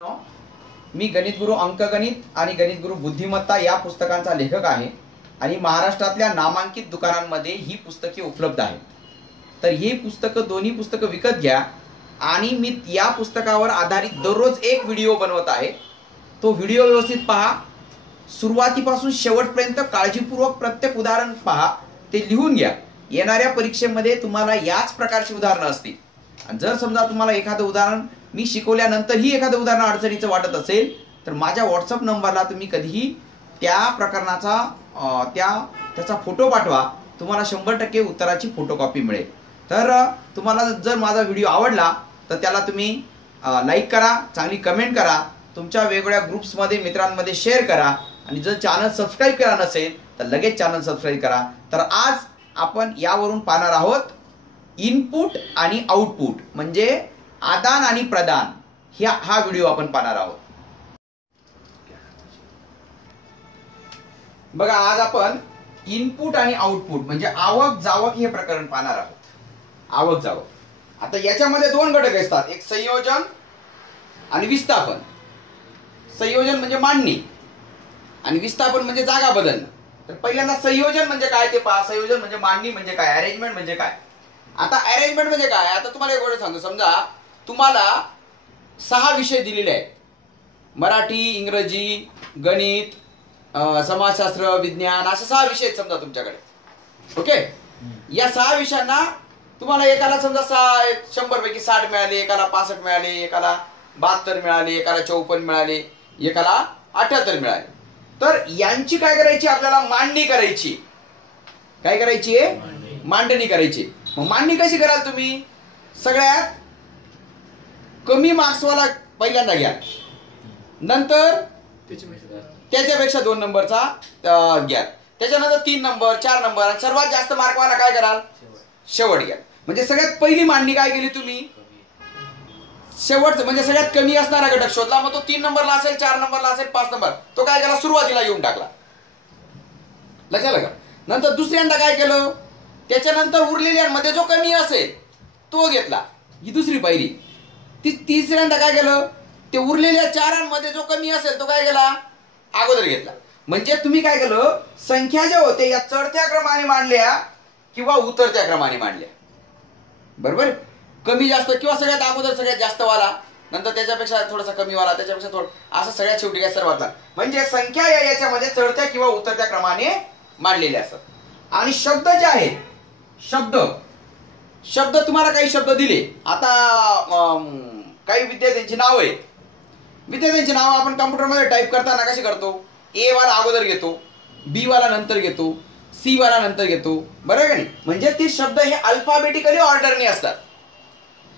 मी गणितगुरू अंकगणित आणि गणितगुरू बुद्धिमत्ता या पुस्तकांचा लेखक आहे आणि महाराष्ट्रातल्या नामांकित दुकानांमध्ये ही पुस्तके उपलब्ध आहेत. तर ही पुस्तकं दोन्ही पुस्तकं विकत घ्या आणि मी या पुस्तकावर आधारित दररोज एक व्हिडिओ बनवत आहे. तो व्हिडिओ व्यवस्थित पहा, सुरुवातीपासून शेवटपर्यंत काळजीपूर्वक प्रत्येक उदाहरण पहा, ते लिहून घ्या. येणाऱ्या परीक्षेमध्ये तुम्हाला याच प्रकारची उदाहरणं असतील. आणि जर समजा तुम्हाला एखादं उदाहरण मी शिकवल्यानंतरही एखादं उदाहरण अडचणीचं वाटत असेल तर माझ्या व्हॉट्सअप नंबरला तुम्ही कधीही त्या प्रकरणाचा त्याचा फोटो पाठवा. तुम्हाला 100% उत्तराची फोटोकॉपी मिळेल. तर तुम्हाला जर माझा व्हिडिओ आवडला तर त्याला तुम्ही लाईक करा, चांगली कमेंट करा, तुमच्या वेगवेगळ्या ग्रुप्समध्ये मित्रांमध्ये शेअर करा आणि जर चॅनल सबस्क्राईब केला नसेल तर लगेच चॅनल सबस्क्राईब करा. तर आज आपण यावरून पाहणार आहोत इनपुट आणि आउटपुट म्हणजे आदान आणि प्रदान. हा व्हिडिओ आपण पाहणार आहोत. बघा, आज आपण इनपुट आणि आउटपुट म्हणजे आवक जावक हे प्रकरण पाहणार आहोत. आवक जावक. आता याच्यामध्ये दोन घटक असतात, एक संयोजन आणि विस्थापन. संयोजन म्हणजे मांडणी आणि विस्थापन म्हणजे जागा बदलणं. तर पहिल्यांदा संयोजन म्हणजे काय ते पहा. संयोजन म्हणजे मांडणी म्हणजे काय, अरेंजमेंट म्हणजे काय. आता अरेंजमेंट म्हणजे काय, आता तुम्हाला एक गोष्ट सांगतो. समजा तुम्हाला 6 विषय दिलेले आहेत, मराठी, इंग्रजी, गणित, समाजशास्त्र, विज्ञान, असे 6 विषय आहेत समजा तुमच्याकडे. ओके. या 6 विषयांना तुम्हाला एकाला समजा 100 पैकी 60 मिळाले, एकाला 65 मिळाले, एकाला 72 मिळाले, एकाला 54 मिळाले, एकाला 78 मिळाले. तर यांची काय करायची, आपल्याला मांडणी करायची. काय करायची आहे, मांडणी करायची. मग मांडणी कशी कराल तुम्ही, सगळ्यात कमी मार्क्सवाला पहिल्यांदा घ्या, नंतर त्याच्यापेक्षा 2 नंबरचा घ्या, त्याच्यानंतर 3 नंबर, 4 नंबर आणि सर्वात जास्त मार्कवाला काय कराल, शेवट घ्या. म्हणजे सगळ्यात पहिली मांडणी काय केली तुम्ही, शेवट म्हणजे सगळ्यात कमी असणारा घटक शोधला. मग तो 3 नंबरला असेल, 4 नंबरला असेल, 5 नंबर, तो काय केला, सुरुवातीला येऊन टाकला. लक्षात आलं का. नंतर दुसऱ्यांदा काय केलं, त्याच्यानंतर उरलेल्यांमध्ये जो कमी असेल तो घेतला. ही दुसरी पायरी. तिसऱ्यांदा काय केलं, ते उरलेल्या 4 जो कमी असेल तो काय केला, अगोदर घेतला. म्हणजे तुम्ही काय केलं, संख्या ज्या होत्या या चढत्या क्रमाने मांडल्या किंवा उतरत्या क्रमाने मांडल्या. बरोबर. कमी जास्त किंवा सगळ्यात अगोदर सगळ्यात जास्त वाला, नंतर त्याच्यापेक्षा थोडासा कमी वाला, त्याच्यापेक्षा थोडं, असं सगळ्यात शेवटी काय सर्वातला. म्हणजे संख्या याच्यामध्ये चढत्या किंवा उतरत्या क्रमाने मांडलेल्या असतात. आणि शब्द जे आहेत, शब्द तुम्हाला काही शब्द दिले. आता काही विद्यार्थ्यांची नाव आहेत. विद्यार्थ्यांची नाव आपण कॉम्प्युटरमध्ये टाईप करताना कशी करतो, ए वाला अगोदर घेतो, बी वाला नंतर घेतो, सी वाला नंतर घेतो. बरोबर का नाही. म्हणजे ते शब्द हे अल्फाबेटिकली ऑर्डरने असतात.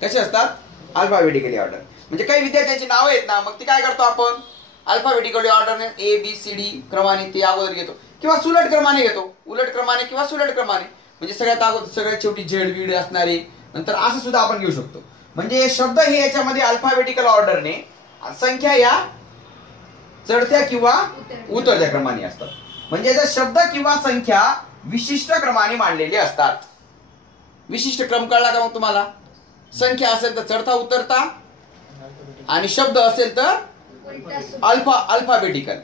कसे असतात, अल्फाबेटिकली ऑर्डर. म्हणजे काही विद्यार्थ्यांची नाव आहेत ना, मग ती काय करतो आपण, अल्फाबेटिकली ऑर्डरने ए बी सी डी क्रमाने ते अगोदर घेतो किंवा सुलट क्रमाने घेतो, उलट क्रमाने किंवा सुलट क्रमाने. म्हणजे सगळ्यात अगोदर सगळ्यात शेवटी झेड बीड असणारे, नंतर असं सुद्धा आपण घेऊ शकतो. म्हणजे शब्द हे याच्यामध्ये अल्फाबेटिकल ऑर्डरने, संख्या या चढत्या किंवा उतरत्या क्रमाने असतात. म्हणजे शब्द किंवा संख्या विशिष्ट क्रमाने मांडलेले असतात. विशिष्ट क्रम कळला का मग तुम्हाला. संख्या असेल तर चढता उतरता आणि शब्द असेल तर अल्फाबेटिकल,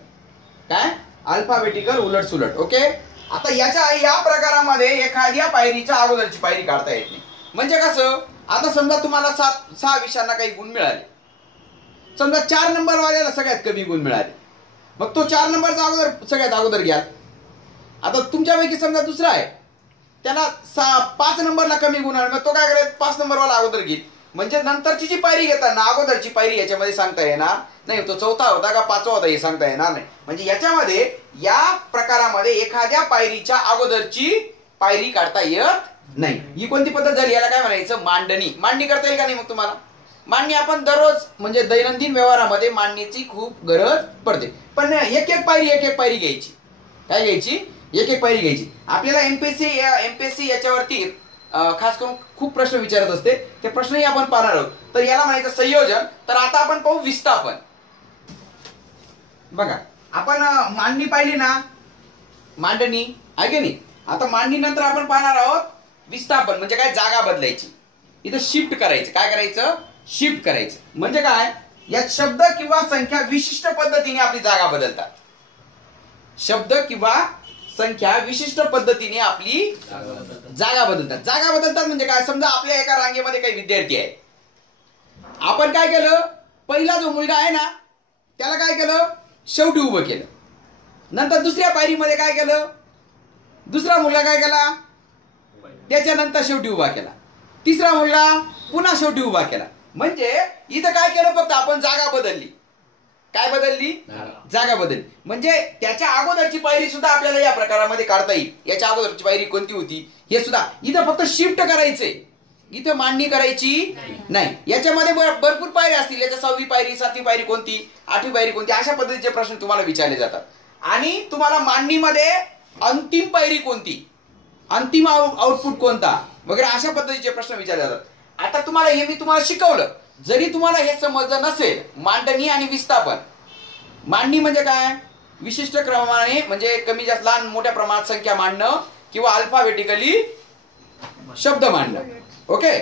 काय अल्फाबेटिकल उलट सुलट. ओके. आता या प्रकारामध्ये एखाद्या पायरीच्या अगोदरची पायरी काढता येत नाही. म्हणजे कसं, आता समजा तुम्हाला 6 विषयांना काही गुण मिळाले. समजा 4 नंबर वाल्याला सगळ्यात कमी गुण मिळाले, मग तो 4 नंबरचा अगोदर सगळ्यात अगोदर घ्या. आता तुमच्यापैकी समजा दुसरा आहे, त्याला 5 नंबरला कमी गुण आले, मग तो काय करेल, 5 नंबरवाला अगोदर घेईल. म्हणजे नंतरची जी पायरी घेताना अगोदरची पायरी याच्यामध्ये सांगता येणार नाही, तो 4था होता का 5वा होता हे सांगता येणार नाही. म्हणजे याच्यामध्ये या प्रकारामध्ये एखाद्या पायरीच्या अगोदरची पायरी काढता येत नाही. ही कोणती पद्धत झाली, याला काय म्हणायचं, मांडणी. मांडणी करता येईल का नाही मग तुम्हाला. मांडणी आपण दररोज म्हणजे दैनंदिन व्यवहारामध्ये मांडणीची खूप गरज पडते. पण एक एक पायरी घ्यायची. काय घ्यायची, एक एक पायरी घ्यायची. आपल्याला एमपीएससी याच्यावरती खास करून खूप प्रश्न विचारत असते, ते प्रश्नही आपण पाहणार आहोत. तर याला म्हणायचं संयोजन. तर आता आपण पाहू विस्थापन. बघा, आपण मांडणी पाहिली ना, मांडणी आहे की नाही. आता मांडणी नंतर आपण पाहणार आहोत विस्थापन म्हणजे काय, जागा बदलायची. इथं शिफ्ट करायचं. काय करायचं, शिफ्ट करायचं. म्हणजे काय, यात शब्द किंवा संख्या विशिष्ट पद्धतीने आपली जागा बदलतात. शब्द किंवा संख्या विशिष्ट पद्धतीने आपली जागा बदलतात. जागा बदलतात म्हणजे काय? समजा आपल्या एका रांगेमध्ये काही विद्यार्थी आहे. आपण काय केलं? पहिला जो मुलगा आहे ना त्याला काय केलं? शेवटी उभं केलं. नंतर दुसऱ्या पायरीमध्ये काय केलं? दुसरा मुलगा काय केला? त्याच्यानंतर शेवटी उभा केला. तिसरा मुलगा पुन्हा शेवटी उभा केला. म्हणजे इथं काय केलं? फक्त आपण जागा बदलली. काय बदलली? जागा बदलली. म्हणजे त्याच्या अगोदरची पायरी सुद्धा आपल्याला या प्रकारामध्ये काढता येईल. याच्या अगोदरची पायरी कोणती होती हे सुद्धा इथं फक्त शिफ्ट करायचंय. इथं मांडणी करायची नाही. याच्यामध्ये भरपूर पायरी असतील. याच्या 6वी पायरी, 7वी पायरी कोणती, 8वी पायरी कोणती, अशा पद्धतीचे प्रश्न तुम्हाला विचारले जातात. आणि तुम्हाला मांडणीमध्ये अंतिम पायरी कोणती, अंतिम आउटपुट कोणता वगैरे अशा पद्धतीचे प्रश्न विचारले जातात. आता तुम्हाला हे मी तुम्हाला शिकवलं. जरी तुम्हाला हे समजलं नसेल, मांडणी आणि विस्थापन. मांडणी म्हणजे काय? विशिष्ट क्रमाने म्हणजे कमी जास्त लहान मोठ्या प्रमाणात संख्या मांडणं किंवा अल्फाबेटिकली शब्द मांडणं. ओके.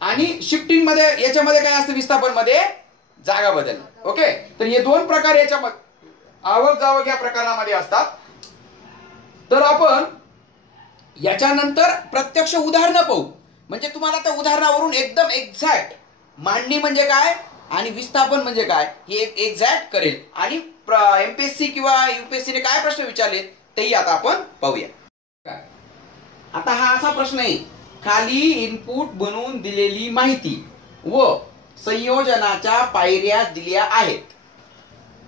आणि शिफ्टिंग मध्ये याच्यामध्ये काय असतं? विस्थापन मध्ये जागा बदलणं. ओके. तर हे दोन प्रकार याच्यामध्ये आवक जावक या प्रकारामध्ये असतात. तर आपण याच्यानंतर प्रत्यक्ष उदाहरणं पाहू. म्हणजे तुम्हाला त्या उदाहरणावरून एकदम एक्झॅक्ट मांडणी म्हणजे काय आणि विस्थापन म्हणजे काय हे एक्झॅक्ट करेल. आणि एमपीएससी किंवा युपीएससी ने काय प्रश्न विचारले तेही आता आपण पाहूया. आता हा असा प्रश्न आहे, खाली इनपुट बनवून दिलेली माहिती व संयोजनाच्या पायऱ्या दिल्या आहेत.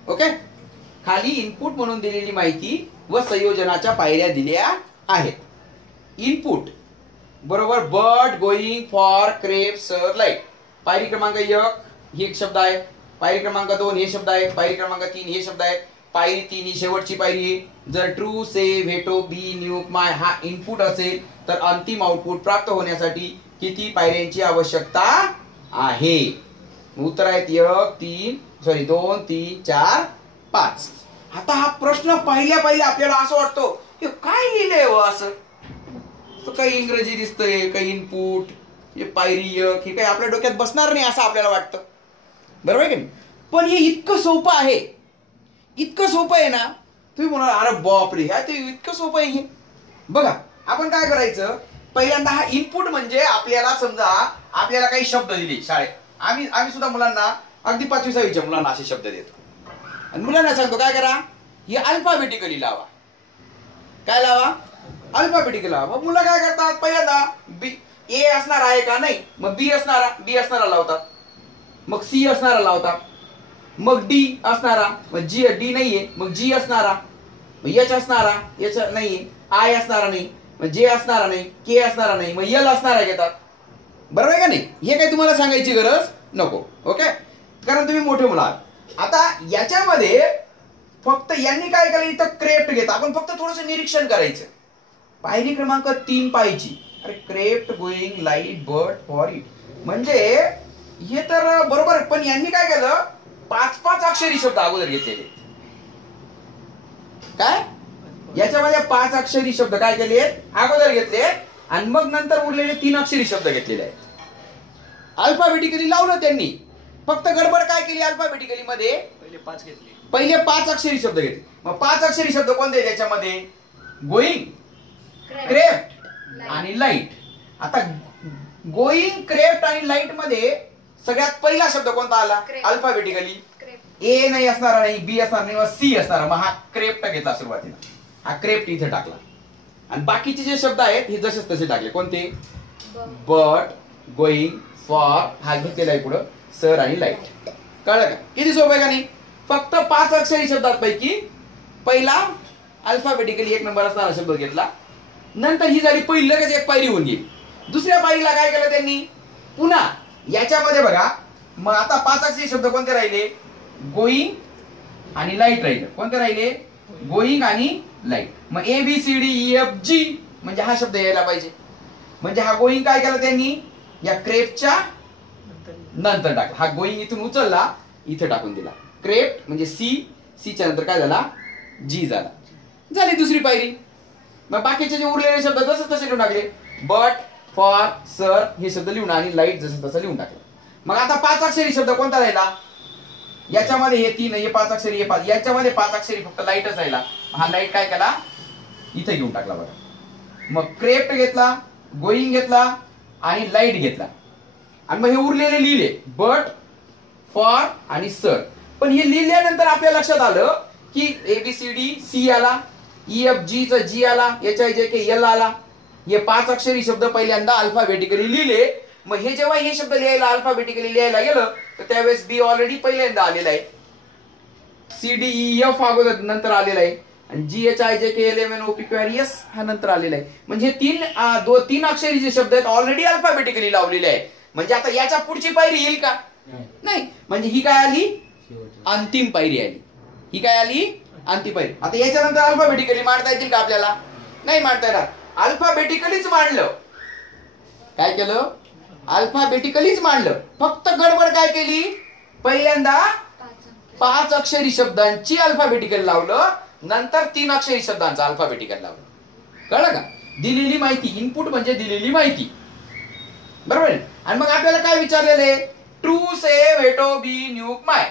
ओके. खाली इनपुट म्हणून दिलेली माहिती व संयोजनाच्या पायऱ्या दिल्या आहेत. इनपुट बरोबर bird, going, for, crepe, sir, light. पायरी क्रमांक 1 ही एक शब्द आहे. पायरी क्रमांक 2 हे शब्द आहे. पायरी क्रमांक 3 हे शब्द आहे. पायरी 3 ही शेवटची पायरी आहे. जर ट्रू, से, व्हेटो, बी, न्यूक, माय हा इनपुट असेल तर अंतिम आउटपुट प्राप्त होण्यासाठी किती पायऱ्यांची आवश्यकता आहे? उत्तर आहेत 1, 3 सॉरी 2, 3, 4, 5. आता हा प्रश्न पहिल्या आपल्याला असं वाटतो हे काय लिहिलंय हो असं? तर काही इंग्रजी दिसतंय, काही इनपुट, हे पायरी 1 हे काही आपल्या डोक्यात बसणार नाही असं आपल्याला वाटतं. बरोबर आहे की नाही? पण हे इतकं सोपं आहे. इतकं सोपं आहे ना, तुम्ही म्हणाल अरे बापरे ह्या ते इतकं सोपं आहे हे. बघा आपण काय करायचं, पहिल्यांदा हा इनपुट म्हणजे आपल्याला समजा आपल्याला काही शब्द दिले शाळेत. आम्ही सुद्धा मुलांना अगदी 5वी 6वीच्या मुलांना असे शब्द देतो आणि मुलांना सांगतो काय करा, हे अल्फाबेटिकली लावा. काय लावा? अल्फाबेटिकली लावा. मग मुलं काय करतात, पहिल्यांदा बी ए असणार आहे का? नाही. मग बी असणारा लावतात. मग सी असणारा लावतात. मग डी असणारा, मग जी डी नाहीये मग जी असणारा, मग एच असणारा एच नाहीये, आय असणारा नाही, मग जे असणारा नाही, के असणारा नाही, मग एल असणारा घेतात. बरोबर आहे का नाही? हे काही तुम्हाला सांगायची गरज नको. ओके. कारण तुम्ही मोठे मुलं आहात. आता याच्यामध्ये फक्त यांनी काय केलं, इथं क्रेफ्ट घेत. आपण फक्त थोडस निरीक्षण करायचं. पायरी क्रमांक 3 पाहिजे. अरे craft, going, light, bird, for, it. म्हणजे हे तर बरोबर, पण यांनी काय केलं 5-5 अक्षरी शब्द अगोदर घेतलेले. काय याच्यामध्ये 5 अक्षरी शब्द काय केले अगोदर घेतले आणि मग नंतर उरलेले 3 अक्षरी शब्द घेतलेले आहेत. अल्फाबेटिकली लावलं त्यांनी. फक्त गडबड काय केली अल्फाबेटिकली मध्ये, पहिले 5 अक्षरी शब्द घेतले. मग 5 अक्षरी शब्द कोणते त्याच्यामध्ये? गोईंग, क्रेफ्ट आणि लाईट. आता गोईंग, क्रेफ्ट आणि लाईट मध्ये सगळ्यात पहिला शब्द कोणता आला अल्फाबेटिकली? ए नाही असणार, नाही बी असणार नाही, सी असणार. मग हा क्रेफ्ट घेतला सुरुवातीला. हा क्रेफ्ट इथे टाकला आणि बाकीचे जे शब्द आहेत हे जसेच तसे टाकले. कोणते? बट, गोईंग, फॉर हा घेतलेला आहे पुढं, सर आणि लाईट. कळलं का? किती सोपं आहे का नाही? फक्त 5 अक्षरी शब्दांपैकी पहिला अल्फाबेटिकली 1 नंबर असणारा शब्द घेतला. नंतर ही झाली पहिली, लगेच एक पायरी होऊन गेली. दुसऱ्या पायरीला काय केलं त्यांनी? पुन्हा याच्यामध्ये बघा, मग आता 5 अक्षरी शब्द कोणते राहिले? गोईंग आणि लाईट राहिले. कोणते राहिले? गोईंग आणि लाईट. मग A B C D E F G म्हणजे हा शब्द यायला पाहिजे. म्हणजे हा गोईंग काय केलं त्यांनी या क्रेफ्टच्या नंतर टाकला. हा गोईंग इथून उचलला, इथे टाकून दिला. क्रेफ्ट म्हणजे सी च्या नंतर काय झाला? जी झाला. झाली दुसरी पायरी. मग बाकीचे जे उरलेले शब्द जसं तसे लिहून टाकले. बट, फॉर, सर हे शब्द लिहून आणि लाईट जसं तसं लिहून टाकलं. मग आता 5 अक्षरी शब्द कोणता राहिला? याच्यामध्ये हे 3 हे 5 अक्षरी हे 5 याच्यामध्ये 5 अक्षरी फक्त लाईटच राहिला. हा लाईट काय केला इथे घेऊन टाकला बघा. मग क्रेफ्ट घेतला, गोईंग घेतला आणि लाईट घेतला आणि मग हे उरलेले लिहिले बट, फॉर आणि सर. पण हे लिहिल्यानंतर आपल्या लक्षात आलं की ABCD C आला, EFG चा G आला, HIJK L आला. हे 5 अक्षरी शब्द पहिल्यांदा अल्फाबेटिकली लिहिले. मग हे जेव्हा हे शब्द लिहायला अल्फाबेटिकली लिहायला गेलं तर त्यावेळेस B ऑलरेडी पहिल्यांदा आलेला आहे, CDEF अगोदर नंतर आलेला आहे आणि GHIJKLMNOPQRS हा नंतर आलेला आहे. म्हणजे 3 अक्षरी जे शब्द आहेत ऑलरेडी अल्फाबेटिकली लावलेले आहे. म्हणजे आता याच्या पुढची पायरी येईल का? नाही. म्हणजे ही काय आली अंतिम पायरी आली. ही काय आली अंतिम पायरी. आता याच्यानंतर अल्फाबेटिकली मांडता येतील का आपल्याला? नाही मांडता येणार. अल्फाबेटिकलीच मांडलं. काय केलं? अल्फाबेटिकलीच मांडलं. फक्त गडबड काय केली? पहिल्यांदा 5 अक्षरी शब्दांची अल्फाबेटिकल लावलं, नंतर 3 अक्षरी शब्दांचं अल्फाबेटिकल लावलं. कळलं का? दिलेली माहिती, इनपुट म्हणजे दिलेली माहिती, बरोबर आहे. आणि मग आपल्याला काय विचारलेलं आहे? ट्रू से व्हेटो बी न्यूक माय.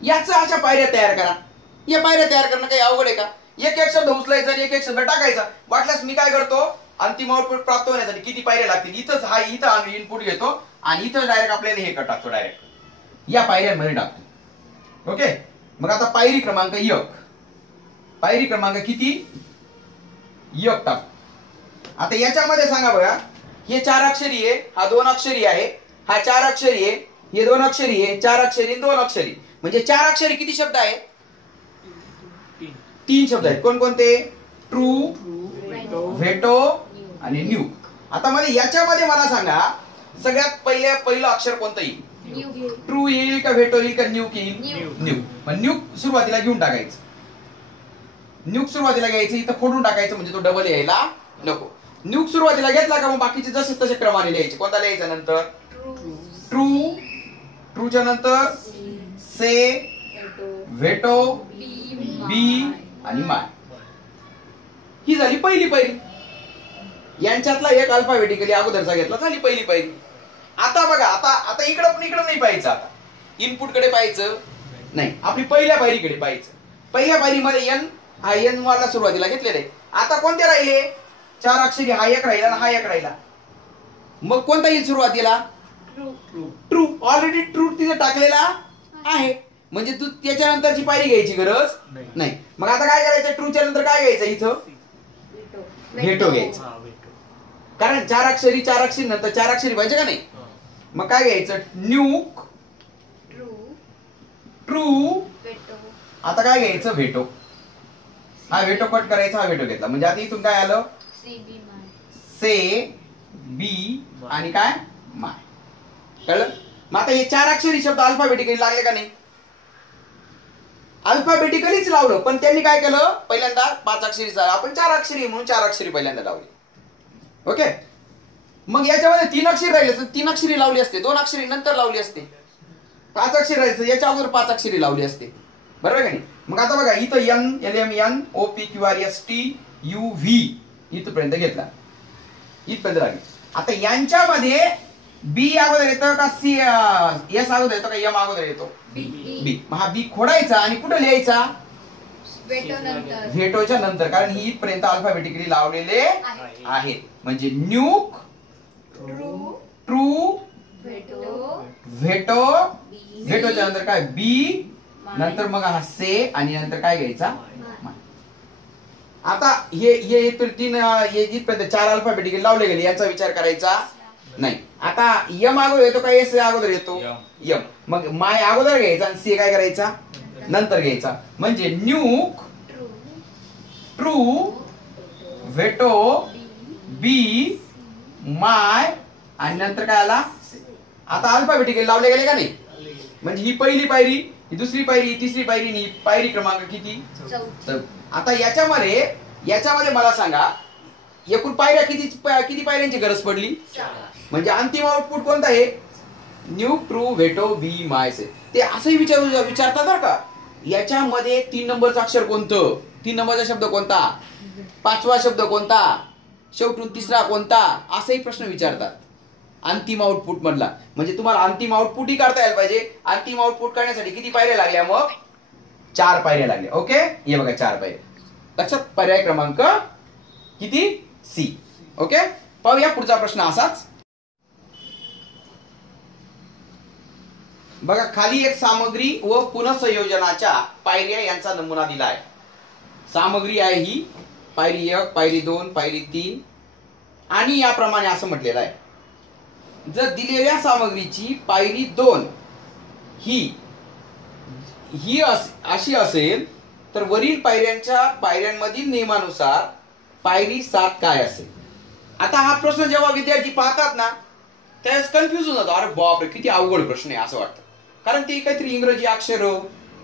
याचा अशा पायऱ्या तयार करा. या पायऱ्या तयार करणं काही अवघड आहे का? एक एक शब्द उचलायचा आणि एक एक शब्द टाकायचा. वाटल्यास मी काय करतो, अंतिम आउटपुट प्राप्त होण्यासाठी किती पायऱ्या लागतील इथंच हा इथं आम्ही इनपुट घेतो आणि इथं डायरेक्ट आपल्याला हे टाकतो, डायरेक्ट या पायऱ्यांमध्ये टाकतो. ओके. मग आता पायरी क्रमांक 1, पायरी क्रमांक किती? 1 टाक. आता याच्यामध्ये सांगा बघा, हे 4 अक्षरी आहे, हा 2 अक्षरी आहे, हा 4 अक्षरी आहे, हे 2 अक्षरी आहे, 4 अक्षरी 2 अक्षरी. म्हणजे 4 अक्षरी किती शब्द आहेत? 3 शब्द आहेत. कोणकोणते? ट्रू, व्हेटो आणि न्यू. आता मला याच्यामध्ये मला सांगा सगळ्यात पहिलं अक्षर कोणतं येईल? ट्रू येईल का व्हेटो येईल का न्यू येईल? न्यू. मग न्यू सुरुवातीला घेऊन टाकायचं. न्यू सुरुवातीला घ्यायचं, इथं फोडून टाकायचं म्हणजे तो डबल यायला नको. न्यू सुरुवातीला घेतला का मग बाकीचे जसे तसे क्रमाने लिहायचे. कोणता लिहायचा नंतर? ट्रू, ट्रूच्या नंतर से, व्हेटो, बी आणि माय. ही झाली पहिली पायरी. यांच्यातला एक अल्फाबेटिकली अगोदरचा घेतला, झाली पहिली पायरी. आता बघा, आता इकडं नाही पाहायचं. आता इनपुट कडे पाहायचं नाही, आपली पहिल्या पायरीकडे पाहायचं. पहिल्या पायरीमध्ये एन हा एन वाला सुरुवातीला घेतलेला आहे. आता कोणते राहिले? 4 अक्षरी. हा एक राहिला आणि हा एक राहिला. मग कोणता येईल सुरुवातीला? ट्रू. ऑलरेडी ट्रू तिथे टाकलेला आहे, म्हणजे तू त्याच्यानंतरची पायरी घ्यायची गरज नाही. मग आता काय करायचं? ट्रूच्या नंतर काय घ्यायचं? इथं व्हेटो घ्यायचं. कारण 4 अक्षरी नंतर 4 अक्षरी पाहिजे का नाही? मग काय घ्यायचं? न्यूक, ट्रू, आता काय घ्यायचं? व्हेटो. हा व्हेटो कट करायचा, हा व्हेटो घेतला. म्हणजे आता इथून काय आलं? से, बी आणि काय माय. कळलं? मग आता हे 4 अक्षरी शब्द अल्फाबेटिकली लागले का नाही? अल्फाबेटिकलीच लावलं, पण त्यांनी काय केलं? पहिल्यांदा 5 अक्षरी झाला, आपण 4 अक्षरी म्हणून 4 अक्षरी पहिल्यांदा लावली. ओके. मग याच्यामध्ये 3 अक्षरी राहिले तर 3 अक्षरी लावली असते, 2 अक्षरी नंतर लावली असते. 5 अक्षरी राहिले याच्या अगोदर 5 अक्षरी लावली असते, बरोबर का नाही? मग आता बघा इथं एन, LMN, OPQRST UV इथपर्यंत घेतला, इथपर्यंत राहिली. आता यांच्यामध्ये बी अगोदर येतो का सी, एस अगोदर येतो का एम अगोदर येतो? बी. मग हा बी खोडायचा आणि कुठं लिहायचा? व्हेटोच्या नंतर, कारण ही इथपर्यंत अल्फाबेटिकली लावलेले आहेत. म्हणजे न्यूक, ट्रू, व्हेटो, व्हेटोच्या नंतर काय? बी, नंतर मग हा से आणि नंतर काय घ्यायचा? आता हे 3 4 अल्फाबेटिकली लावले गेले, याचा विचार करायचा नाही. आता यम अगोदर येतो का एस अगोदर येतो? यम. मग माय अगोदर घ्यायचा आणि सी काय करायचा? नंतर घ्यायचा. म्हणजे न्यूक, ट्रू, व्हेटो, बी, माय आणि नंतर काय आला? आता अल्फाबेटिकली लावले गेले का नाही? म्हणजे ही पहिली पायरी, ही दुसरी पायरी, ही तिसरी पायरी, ही पायरी क्रमांक किती? 4. आता याच्यामध्ये मला सांगा एकूण पायऱ्या किती पायऱ्यांची गरज पडली? 4. म्हणजे अंतिम आउटपुट कोणता आहे? न्यू, ट्रू, व्हेटो, बी, माय, से. ते असंही विचारतात बरं का, याच्यामध्ये 3 नंबरचं अक्षर कोणतं? 3 नंबरचा शब्द कोणता? 5वा शब्द कोणता? शेवटून 3रा कोणता? असेही प्रश्न विचारतात. अंतिम आउटपुट मधला. म्हणजे तुम्हाला अंतिम आउटपुटही काढता यायला पाहिजे. अंतिम आउटपुट काढण्यासाठी किती पायऱ्या लागल्या? मग 4 पायऱ्या लागल्या. ओके, हे बघा 4 पायऱ्या. लक्षात? पर्याय क्रमांक किती? सी. ओके, पाहूया पुढचा प्रश्न असाच. बघा, खाली एक सामग्री व पुनःसंयोजनाच्या पायऱ्या यांचा नमुना दिला आहे. सामग्री आहे ही पायरी 1, पायरी 2, पायरी 3 आणि याप्रमाणे असं म्हटलेलं आहे. जर दिलेल्या सामग्रीची पायरी 2 ही अशी असेल तर वरील पायऱ्यांमधील नियमानुसार पायरी 7 काय असेल? आता हा प्रश्न जेव्हा विद्यार्थी पाहतात ना त्यावेळेस कन्फ्युज होऊन जातो. अरे बापरे, किती अवघड प्रश्न आहे असं वाटतं. कारण ते काहीतरी इंग्रजी अक्षर,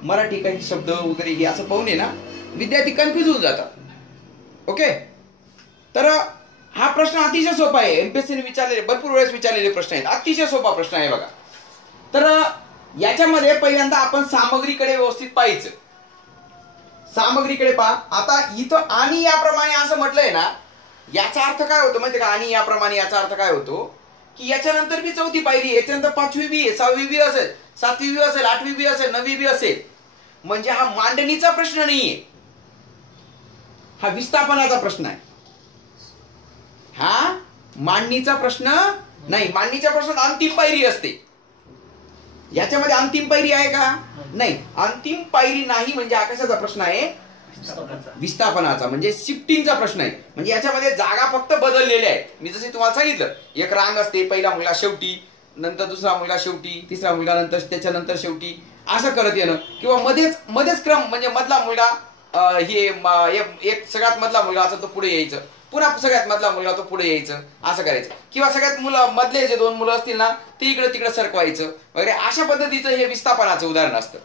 मराठी काही शब्द वगैरे हे असं पाहून ना विद्यार्थी कन्फ्युज होऊन जातात. ओके, तर हा प्रश्न अतिशय सोपा आहे. एमपीएससीने विचारलेले, भरपूर वेळेस विचारलेले प्रश्न आहेत. अतिशय सोपा प्रश्न आहे बघा. तर याच्यामध्ये पहिल्यांदा आपण सामग्रीकडे व्यवस्थित पाहायचं. सामग्रीकडे पहा. आता इथं आणि याप्रमाणे असं म्हटलंय ना, याचा अर्थ काय होतो माहिती का? आणि याप्रमाणे याचा अर्थ काय होतो की याच्यानंतर बी 4थी पायरी, याच्यानंतर 5वी बी आहे, 6वी बी असेल, 7वी बी असेल, 8वी बी असेल, 9वी बी असेल. म्हणजे हा मांडणीचा प्रश्न नाहीये, हा विस्थापनाचा प्रश्न आहे. हा मांडणीचा प्रश्न नाही. मांडणीच्या प्रश्नात अंतिम पायरी असते. याच्यामध्ये अंतिम पायरी आहे का? नाही. अंतिम पायरी नाही म्हणजे आकाशाचा प्रश्न आहे, विस्थापनाचा म्हणजे शिफ्टिंगचा प्रश्न आहे. म्हणजे याच्यामध्ये जागा फक्त बदललेल्या आहेत. मी जसे तुम्हाला सांगितलं, एक रांग असते, पहिला मुलगा शेवटी, नंतर दुसरा मुलगा शेवटी, तिसरा मुलगा नंतर, त्याच्यानंतर शेवटी, असं करत येणं. किंवा मध्येच क्रम म्हणजे मधला मुलगा हे एक सगळ्यात मधला मुलगा असेल तो पुढे यायचं, पुन्हा सगळ्यात मधला मुलगा तो पुढे यायचं, असं करायचं. किंवा सगळ्यात मधले जे 2 मुलं असतील ना ते इकडे तिकडे सरकवायचं वगैरे. अशा पद्धतीचं हे विस्थापनाचं उदाहरण असतं.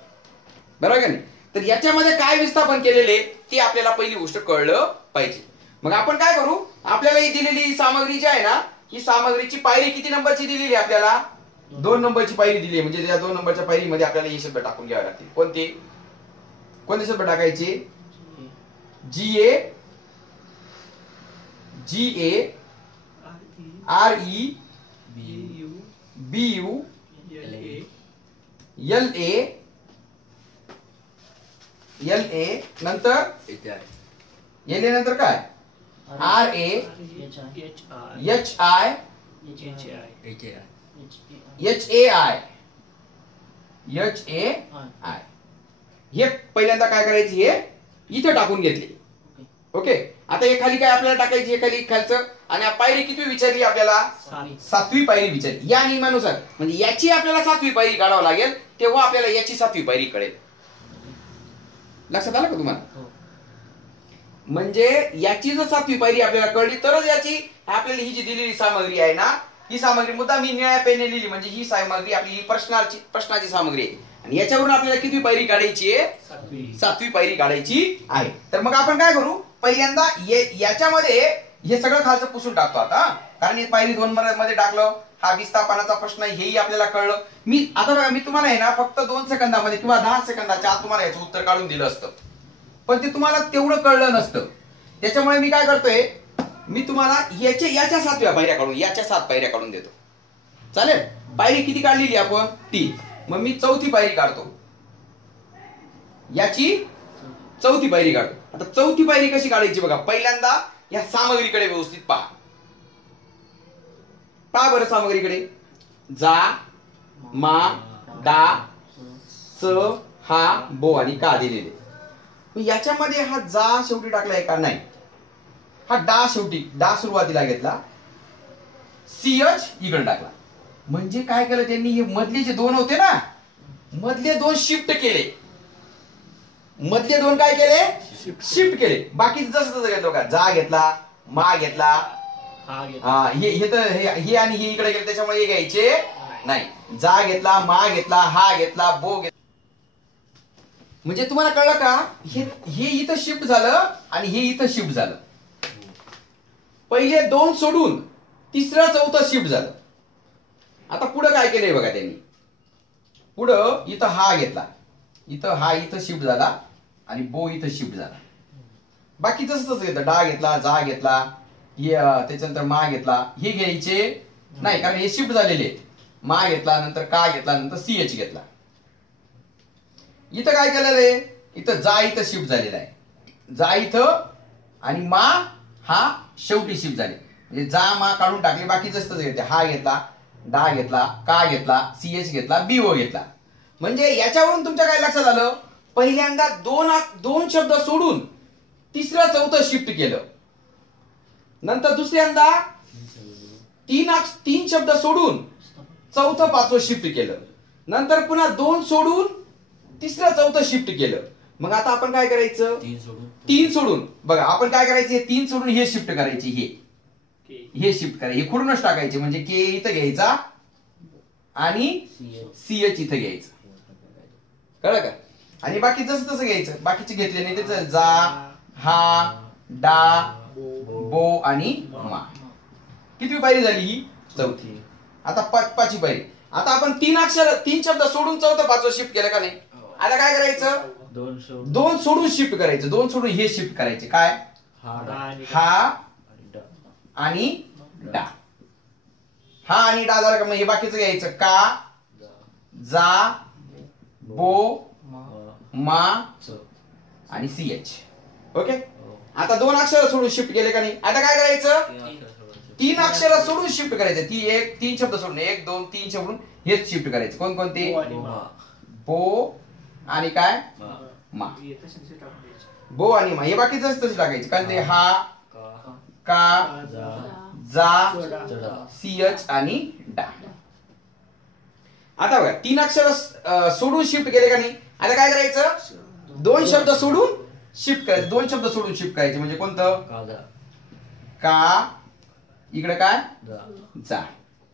बरोबर का नाही? तर याच्यामध्ये काय विस्थापन केलेले ते आपल्याला पहिली गोष्ट कळलं पाहिजे. मग आपण काय करू, आपल्याला ही दिलेली सामग्री जी आहे ना, ही सामग्रीची पायरी किती नंबरची दिलेली आपल्याला? 2 नंबरची पायरी दिली. म्हणजे त्या 2 नंबरच्या पायरीमध्ये आपल्याला हे शब्द टाकून घ्यावे लागतील. कोणते शब्द टाकायचे? GA RE BU LA नंतर LA नंतर काय? RA HI HAI. हे पहिल्यांदा काय करायचे? हे इथे टाकून घेतले. ओके, आता हे खाली काय आपल्याला टाकायची? हे खाली खालचं. आणि पायरी किती विचारली आपल्याला? 7वी पायरी विचारली. या नियमानुसार म्हणजे याची आपल्याला 7वी पायरी काढावं लागेल, तेव्हा आपल्याला याची 7वी पायरी कळेल. लक्षात आलं का तुम्हाला? म्हणजे याची जर 7वी पायरी आपल्याला कळली तरच याची आपल्याला ही जी दिलेली सामग्री आहे ना, ही सामग्री मुद्दा मी निळ्या पेनने लिहिली. म्हणजे ही सामग्री आपली प्रश्नाची सामग्री आहे. आणि याच्यावरून आपल्याला किती पायरी काढायची आहे? 7वी पायरी काढायची आहे. तर मग आपण काय करू, पहिल्यांदा याच्यामध्ये हे सगळं खालचं पुसून टाकतो आता. कारण हे पायरी 2 मध्ये टाकलं. हा विस्थापनाचा प्रश्न हेही आपल्याला कळलं. मी तुम्हाला आहे ना फक्त 2 सेकंदामध्ये किंवा 10 सेकंदाच्या आत तुम्हाला याचं उत्तर काढून दिलं असतं, पण ते तुम्हाला तेवढं कळलं नसतं. त्याच्यामुळे मी काय करतोय, मी तुम्हाला याच्या 7व्या पायऱ्या काढून, याच्या 7 पायऱ्या काढून देतो. चालेल? पायरी किती काढलेली आपण? 3. मग मी 4थी पायरी काढतो. याची 4थी पायरी काढतो. आता 4थी पायरी कशी काढायची बघा. पहिल्यांदा या सामग्रीकडे व्यवस्थित पहा. पहा बरं सामग्रीकडे. जा, मा, डा, स, हा, बो आणि का दिलेले. याच्यामध्ये हा जा शेवटी टाकलाय का? नाही. हा डा शेवटी, डा सुरुवातीला घेतला, CH इकडे टाकला. म्हणजे काय केलं त्यांनी, हे मधले जे 2 होते ना, मधले 2 शिफ्ट केले. मधले 2 काय केले? शिफ्ट केले. बाकी जसं घेतलं का, जा घेतला, मा घेतला, हे आणि हे इकडे गेले, त्याच्यामुळे हे घ्यायचे नाही. जा घेतला, मा घेतला, हा घेतला, बो घेतला. म्हणजे तुम्हाला कळलं का, हे इथं शिफ्ट झालं आणि हे इथं शिफ्ट झालं. पहिले 2 सोडून 3रं 4थं शिफ्ट झालं. आता पुढं काय केलंय बघा त्यांनी. पुढं इथं हा घेतला, इथं हा इथं शिफ्ट झाला आणि बो इथं शिफ्ट झाला. बाकी तसंच घेतलं. डा घेतला, जा घेतला, त्याच्यानंतर मा घेतला. हे घ्यायचे नाही, कारण हे शिफ्ट झालेले आहेत. मा घेतला, नंतर का घेतला, नंतर सीएच घेतला. इथं काय केलेलं आहे, इथं जा इथं शिफ्ट झालेला आहे. जा इथं आणि मा हा शेवटी शिफ्ट झाले. म्हणजे जा मा काढून टाकले, बाकी जसं घेतले. हा घेतला, डा घेतला, का घेतला, सीएच घेतला, बीओ घेतला. म्हणजे याच्यावरून तुमच्या काय लक्षात आलं, पहिल्यांदा दोन शब्द सोडून तिसरं चौथं शिफ्ट केलं. नंतर दुसऱ्यांदा तीन शब्द सोडून चौथं पाचवं शिफ्ट केलं. नंतर पुन्हा 2 सोडून तिसरं चौथं शिफ्ट केलं. मग आता आपण काय करायचं, 3 सोडून बघा आपण काय करायचं, 3 सोडून हे शिफ्ट करायचे, हे शिफ्ट करायचे, हे खोडूनच टाकायचे. म्हणजे के इथं घ्यायचा आणि सीएच इथं घ्यायचं. कळलं का? आणि बाकी जसं तसं घ्यायचं, बाकीचे घेतले नाही त्याचं जा, हा, डा, बो आणि मा. किती पायरी झाली ही? चौथी. आता पाचवी पायरी. आता आपण 3 शब्द सोडून चौथं पाचवं शिफ्ट केलं का नाही? आता काय करायचं, 2 सोडून शिफ्ट करायचं. 2 सोडून हे शिफ्ट करायचे. काय? हा आणि डा. हा आणि डा झाला का, मग हे बाकीचं घ्यायचं. का, जा, बो, मा आणि सीएच. ओके. आता 2 अक्षर सोडून शिफ्ट केले का नाही? आता काय करायचं, 3 अक्षर सोडून शिफ्ट करायचं. 3 शब्द सोडून 1 2 3 सोडून हेच शिफ्ट करायचं. कोणकोणते? बो आणि काय, मा. बो आणि मा हे बाकी तसं टाकायचं. कारण ते हा, का, जा, सीएच आणि डा. आता बघा 3 अक्षर सोडून शिफ्ट केले का नाही? आता काय करायचं, 2 शब्द सोडून शिफ्ट करायचे. 2 शब्द सोडून शिफ्ट करायचे. म्हणजे कोणतं? का इकडे काय, जा,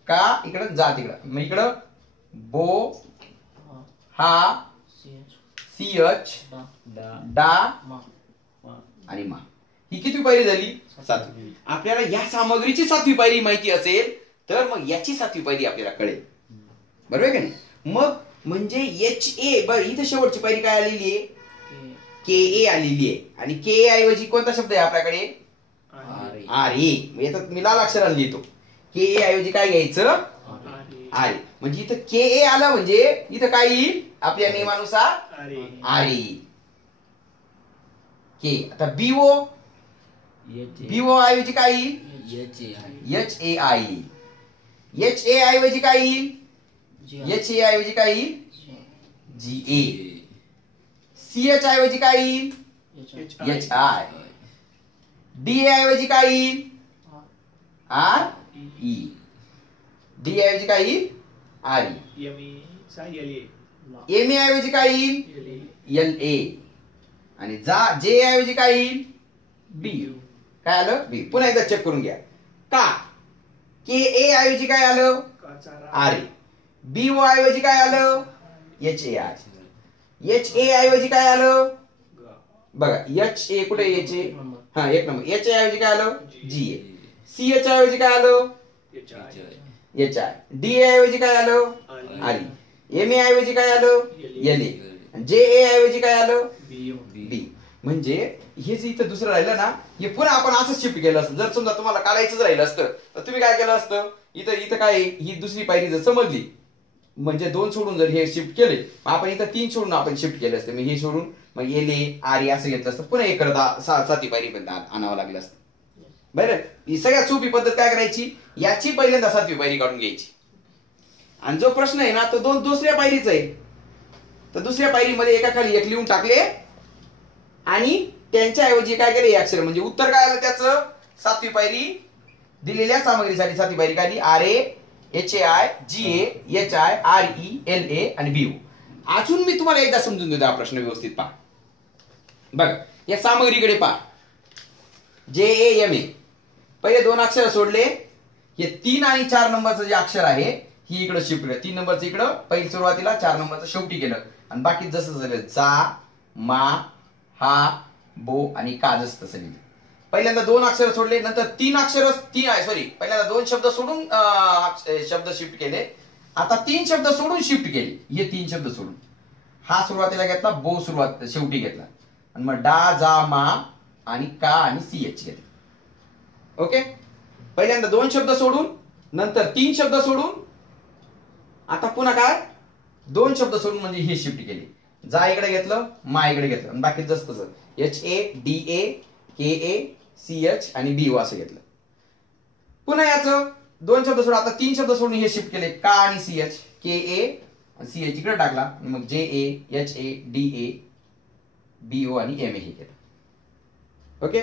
का इकडे जा तिकडं. मग इकडं बो, हा, सीएच, डा आणि मा. ही किती पायरी झाली? 7वी. आपल्याला या सामग्रीची 7वी पायरी माहिती असेल तर मग याची 7वी पायरी आपल्याला कळेल. बरोबर आहे का नाही? मग म्हणजे एच ए, बरं इथे शेवटची पायरी काय आलेली आहे, के ए आलेली आहे. आणि के ए ऐवजी कोणता शब्द आहे आपल्याकडे? R A. याच्यात मी लाल अक्षराने लिहितो. के ए ऐवजी काय घ्यायचं? R A. म्हणजे इथं के ए आलं म्हणजे इथं काय येईल आपल्या नियमानुसार? R A. के. आता बीओ, बीओ ऐवजी काय येईल? H A I. H A ऐवजी काय येईल? एच ए ऐवजी काय येईल? जी ए. सीएच ऐवजी काय येईल? H I. डी ऐवजी काय येईल? R E. डी ऐवजी काय येईल? R E. एम ए ऐवजी काय येईल? L A. आणि जे ऐवजी काय येईल? बी. काय आलं? बी. पुन्हा एकदा चेक करून घ्या. का के ए ऐवजी काय आलं? R A. बी ओ ऐवजी काय आलं? H A I. H A ऐवजी काय आलं? बघा एच ए कुठे? एच ए, हा 1 नंबर. एच ए ऐवजी काय आलं? जी ए. सी एच ऐवजी काय आलं? H I. डी ऐवजी काय आलं? R E. एम ए ऐवजी काय आलं? L A. जे ए ऐवजी काय आलं? बी. म्हणजे हे जे इथं दुसरं राहिलं ना, हे पुन्हा आपण असं शिफ्ट केलं असतं. जर समजा तुम्हाला काढायचंच राहिलं असतं तर तुम्ही काय केलं असतं, इथं काय ही दुसरी पायरी जर समजली म्हणजे 2 सोडून जर हे शिफ्ट केले, आपण इथं 3 सोडून आपण शिफ्ट केले असते. मग हे सोडून मग एल ए आर ए असं घेतलं असतं. पुन्हा एक करता 7वी पायरी पर्यंत आणावं लागलं असतं. बरं, ही सगळ्यात सोपी पद्धत काय करायची, याची पहिल्यांदा 7वी पायरी काढून घ्यायची. आणि जो प्रश्न आहे ना तो दुसऱ्या पायरीचा आहे. तर दुसऱ्या पायरीमध्ये एकाखाली एक लिहून टाकले आणि त्यांच्या ऐवजी काय केले अक्षर. म्हणजे उत्तर काय आलं त्याचं? 7वी पायरी दिलेल्या सामग्रीसाठी 7वी पायरी काय? R A, H A I, G A, H I, R E, L A आणि बी ओ. अजून मी तुम्हाला एकदा समजून देतो हा प्रश्न व्यवस्थित पहा. बघा या सामग्रीकडे पहा. जे ए एम ए पहिले 2 अक्षर सोडले. हे 3 आणि 4 नंबरचं जे अक्षर आहे ही इकडे शिफ्ट केलं. 3 नंबरचं इकडं पहिली सुरुवातीला, 4 नंबरचं शेवटी केलं. आणि बाकी जसं झालं जा, मा, हा, बो आणि का जसं तसं लिहिलं. पहिल्यांदा 2 अक्षर सोडले, नंतर 3 अक्षर पहिल्यांदा 2 शब्द सोडून शब्द शिफ्ट केले. आता 3 शब्द सोडून शिफ्ट केले. हे 3 शब्द सोडून हा सुरुवातीला घेतला, बो सुरुवात शेवटी घेतला. आणि मग डा, जा, मा आणि का आणि सीएच घेतला. ओके. पहिल्यांदा 2 शब्द सोडून नंतर 3 शब्द सोडून आता पुन्हा काय 2 शब्द सोडून म्हणजे हे शिफ्ट केली. जा इकडे घेतलं, मा इकडे घेतलं आणि बाकी जसं तसं HADA KA CH आणि BO असं घेतलं. पुन्हा याचं 2 शब्द सोडून आता 3 शब्द सोडून हे शिफ्ट केले, का आणि CH KA CH इकडे टाकला, मग JA HA DA BO आणि MA हे केलं. ओके.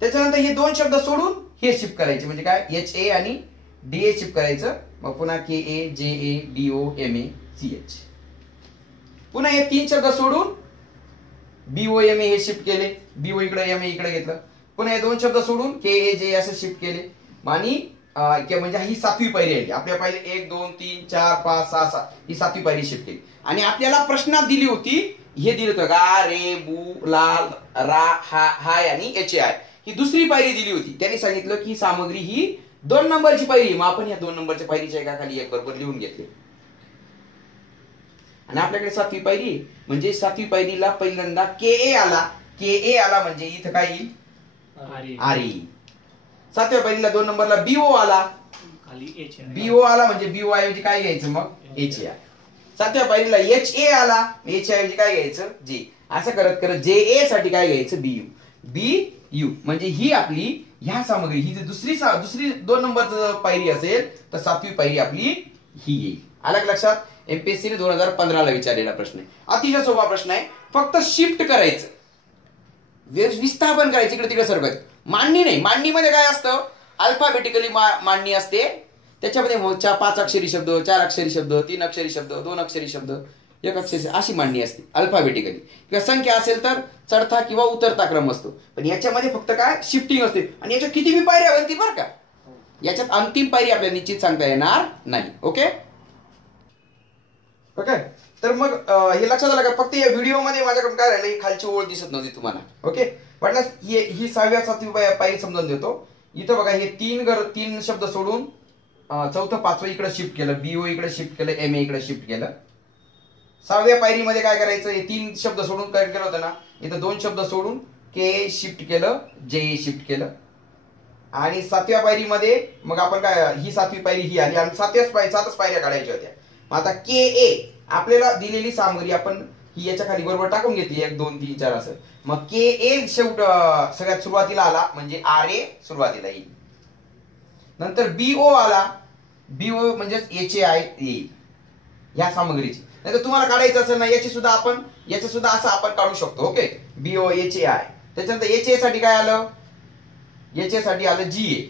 त्याच्यानंतर हे 2 शब्द सोडून हे शिफ्ट करायचे म्हणजे काय HA आणि DA शिफ्ट करायचं, मग पुन्हा KA JA BO MA CH. पुन्हा हे 3 शब्द सोडून BO MA हे शिफ्ट केले, BO इकडे MA इकडे घेतलं. पुन्हा हे 2 शब्द सोडून KA JA असं शिफ्ट केले आणि म्हणजे ही 7वी पायरी आहे. आपल्या पहिले 1 2 3 4 5 6 7 ही 7वी पायरी शिफ्ट केली. आणि आपल्याला प्रश्नात दिली होती, हे दिलं होतं गा रे बू लाल रा हा हाय आणि HAI ही दुसरी पायरी दिली होती. त्यांनी सांगितलं की सामग्री ही 2 नंबरची पायरी, मग आपण या 2 नंबरच्या पायरीच्या एका खाली एक बरोबर लिहून घेतले. आणि आपल्याकडे 7वी पायरी म्हणजे 7वी पायरीला पहिल्यांदा KA आला म्हणजे इथं काय येईल RE. 7व्या पायरीला 2 नंबरला BO आला, BO आला म्हणजे BO ऐवजी काय घ्यायचं मग HA. 7व्या पायरीला HA आला, HA ऐवजी काय घ्यायचं J. असं करत करत JA साठी काय घ्यायचं BU म्हणजे ही आपली ह्या सामग्री ही दुसरी 2 नंबरची पायरी असेल तर 7वी पायरी आपली ही येईल. आलं लक्षात. MPSC ने 2015 ला विचारलेला प्रश्न आहे. अतिशय सोपा प्रश्न आहे. फक्त शिफ्ट करायचं, विस्थापन करायचं, इकडे तिकडे सरकायचं. मांडणी नाही. मांडणीमध्ये काय असतं अल्फाबेटिकली मांडणी असते. त्याच्यामध्ये 5 अक्षरी शब्द 4 अक्षरी शब्द 3 अक्षरी शब्द 2 अक्षरी शब्द 1 अक्षरी अशी मांडणी असते अल्फाबेटिकली. किंवा संख्या असेल तर चढता किंवा उतरता क्रम असतो. पण याच्यामध्ये फक्त काय शिफ्टिंग असते. आणि याच्या किती बी पायऱ्या बनतील बरं का, याच्यात अंतिम पायरी आपल्याला निश्चित सांगता येणार नाही. Okay okay. तर मग हे लक्षात आलं का. फक्त या व्हिडिओ मध्ये माझ्याकडून काय राहिलं, ही खालची ओळ दिसत नव्हती तुम्हाला. ओके म्हटलं ही 6व्या 7वी पायरी समजून देतो. इथं बघा हे 3 शब्द सोडून 4थं 5वं इकडे शिफ्ट केलं, BO इकडे शिफ्ट केलं, MA इकडे शिफ्ट केलं. 6व्या पायरीमध्ये काय करायचं, हे 3 शब्द सोडून काय केलं होतं ना, इथं 2 शब्द सोडून KA शिफ्ट केलं, JA शिफ्ट केलं. आणि 7व्या पायरीमध्ये मग आपण काय ही 7वी पायरी ही आली आणि 7च पायऱ्या काढायच्या होत्या. आता KA आपल्याला दिलेली सामग्री आपण ही याच्या खाली बरोबर टाकून घेतली 1 2 3 4 असं. मग KA शेवट सगळ्यात सुरुवातीला आला म्हणजे RA सुरुवातीला येईल. नंतर BO आला, BO म्हणजे HAI येईल ह्या सामग्रीची. नाहीतर तुम्हाला काढायचं असेल ना याची सुद्धा असं आपण काढू शकतो. Okay BO HAI. त्याच्यानंतर HA साठी काय आलं, HA साठी आलं GA.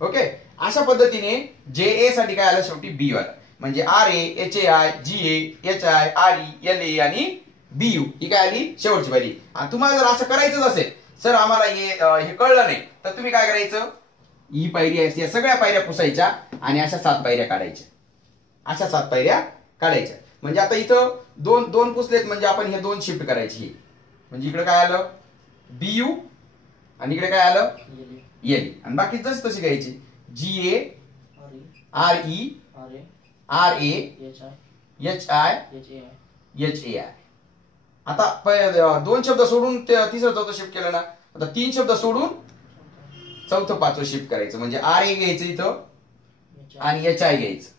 ओके अशा पद्धतीने JA साठी काय आलं शेवटी BO आलं. म्हणजे RA HAI GA HI RE LA आणि BU ही काय आली शेवटची पायरी. आणि तुम्हाला जर असं करायचंच असेल सर आम्हाला हे कळलं नाही तर तुम्ही काय करायचं, ही पायरी आहे या सगळ्या पायऱ्या पुसायच्या आणि अशा 7 पायऱ्या काढायच्या. अशा 7 पायऱ्या काढायच्या. म्हणजे आता इथं 2 पुसलेत म्हणजे आपण हे 2 शिफ्ट करायची. म्हणजे इकडे काय आलं BU आणि इकडे काय आलं LA आणि बाकी जस तशी घ्यायची GA RE RA HI HAI. आता 2 शब्द सोडून 3रं 4थं शिफ्ट केलं ना, आता 3 शब्द सोडून 4थं 5वं शिफ्ट करायचं म्हणजे RA घ्यायचं इथं आणि HI घ्यायचं.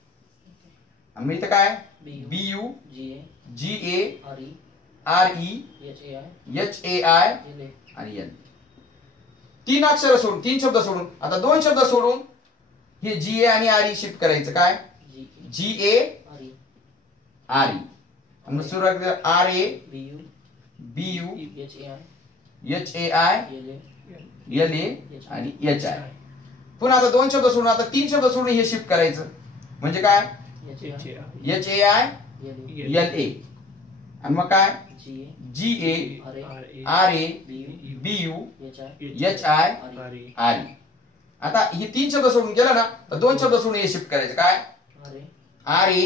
आणि मग इथं काय BU GA RE HAI आणि L. 3 अक्षर सोडून 3 शब्द सोडून आता 2 शब्द सोडून हे GA आणि RE शिफ्ट करायचं काय GA RE आणि सुरुवात RA BU HAI LA आणि HI. पुन्हा आता 2 शब्द सोडून आता 3 शब्द सोडून हे शिफ्ट करायचं म्हणजे काय HAI LA आणि मग काय GA RA BU HI RE. आता हे 3 शब्द सोडून गेलं ना तर 2 शब्द सोडून हे शिफ्ट करायचं काय RA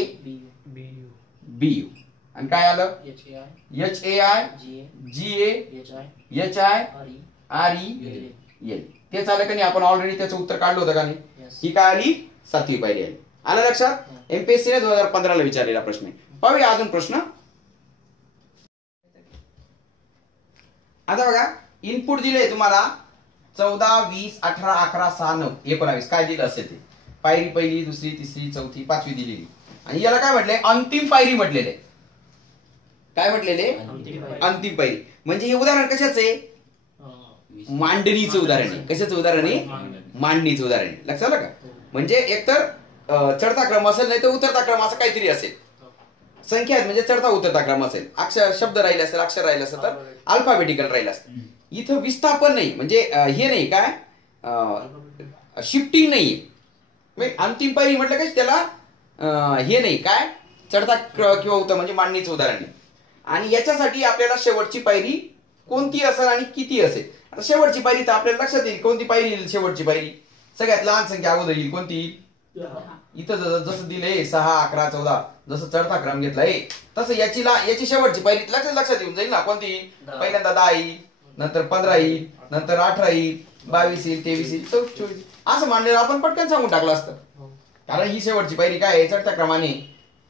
BU आणि काय आलं HAI GA HI RE L. तेच आलं का नाही, आपण ऑलरेडी त्याचं उत्तर काढलं होतं का नाही. ही काय आली 7वी पायरी आली. आलं लक्षात. MPSC ने 2015 ला विचारलेला प्रश्न आहे. पाहूया अजून प्रश्न. आता बघा इनपुट दिले तुम्हाला 14 20 18 11 6 9 19 काय दिलं असेल ते. पायरी पहिली, दुसरी, तिसरी, चौथी, पाचवी दिलेली. आणि याला काय म्हटलंय? अंतिम पायरी म्हटलेले. काय म्हटलेले? अंतिम पायरी. म्हणजे हे उदाहरण कशाचं आहे? मांडणीचं उदाहरण आहे. कशाचं उदाहरण आहे? मांडणीचं उदाहरण आहे. लक्षात आलं का? म्हणजे एकतर चढता क्रम असेल, नाही तर उतरता क्रम असं काहीतरी असेल. संख्या आहेत म्हणजे चढता उतरता क्रम असेल. अक्षर शब्द राहिले असेल, अक्षर राहिले असेल तर अल्फाबेटिकल राहिलं असतं. इथं विस्थापन नाही, म्हणजे हे नाही, काय शिफ्टिंग नाहीये. अंतिम पायरी म्हटलं का त्याला हे नाही, काय चढता किंवा उतर, म्हणजे मांडणीचं उदाहरण आहे. आणि याच्यासाठी आपल्याला शेवटची पायरी कोणती असेल आणि किती असेल. आता शेवटची पायरी तर आपल्याला लक्षात येईल. कोणती पायरी येईल? शेवटची पायरी सगळ्यात लहान संख्या अगोदर येईल. कोणती? इथं जसं दिलंय 6, 11, 14, जसं चढता क्रम घेतलाय तसं याची शेवटची पायरी लक्षात येऊन जाईल ना. कोणती? पहिल्यांदा 10 येईल, नंतर 15 येईल, नंतर 18 येईल, 22 येईल, 23 येईल, 24 असं मांडलेलं आपण पटकन सांगून टाकलं असतं. कारण ही शेवटची पायरी काय आहे? चढत्या क्रमाने.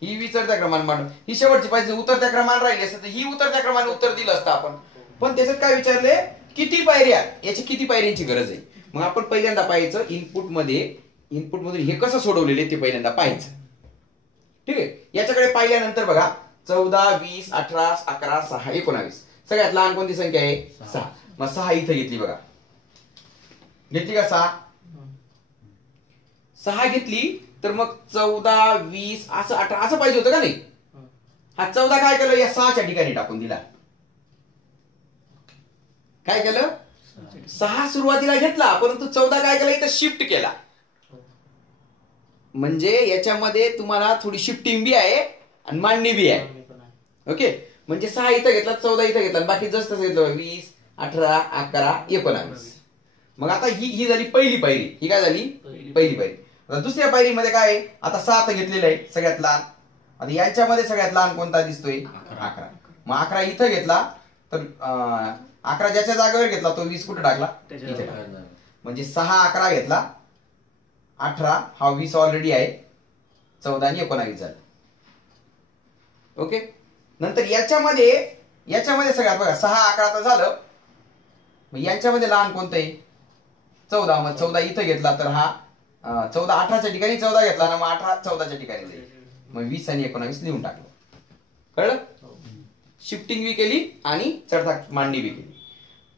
ही विचरत्या क्रमाने मांडून ही शेवटची पायरी उतरत्या क्रमाने राहिली असतं तर ही उतरत्या क्रमाने उत्तर दिलं असतं आपण. पण त्याच्यात काय विचारले? किती पायऱ्या, याची किती पायऱ्यांची गरज आहे. मग आपण पहिल्यांदा पाहायचं इनपुटमधून हे कसं सोडवलेले ते पहिल्यांदा पाहायचं. ठीक आहे. याच्याकडे पाहिल्यानंतर बघा 14, 20, 18, 11, 6, 19 सगळ्यात लहान कोणती संख्या आहे? 6. मग 6 इथं घेतली बघा. घेतली का 6? 6 घेतली तर मग 14, 20 असं 18 असं पाहिजे होतं का नाही? हा 14 काय केलं? या 6च्या ठिकाणी टाकून दिला. काय केलं? 6 सुरुवातीला घेतला, परंतु 14 काय केलं? इथं शिफ्ट केला. म्हणजे याच्यामध्ये तुम्हाला थोडी शिफ्टिंग बी आहे आणि मांडणी बी आहे. ओके. म्हणजे 6 इथं घेतला, 14 इथं घेतला, बाकी जस्ट घेतलं 20, 18, 11, 19. मग आता ही झाली पहिली पायरी. ही काय झाली? पहिली पायरी. आता दुसऱ्या पायरीमध्ये काय आहे? आता 7 घेतलेलं आहे सगळ्यात लहान. आता याच्यामध्ये सगळ्यात लहान कोणता दिसतोय? 11. मग 11 इथं घेतला तर 11 ज्याच्या जागेवर घेतला तो 20 कुठे टाकला? इथे टाकला. म्हणजे 6, 11 घेतला, 18 हा 20 ऑलरेडी आहे, 14 आणि 19 झालं. ओके. नंतर याच्यामध्ये सगळ्यात बघा 6, 11 तर झालं. मग यांच्यामध्ये लहान कोणतं आहे? 14. मग 14 इथं घेतला तर हा 14 18च्या ठिकाणी 14 घेतला ना, मग 18 14च्या ठिकाणी जाईल. मग 20 आणि 19 लिहून टाकलं. कळलं? शिफ्टिंग बी केली आणि चढता मांडणी बी केली.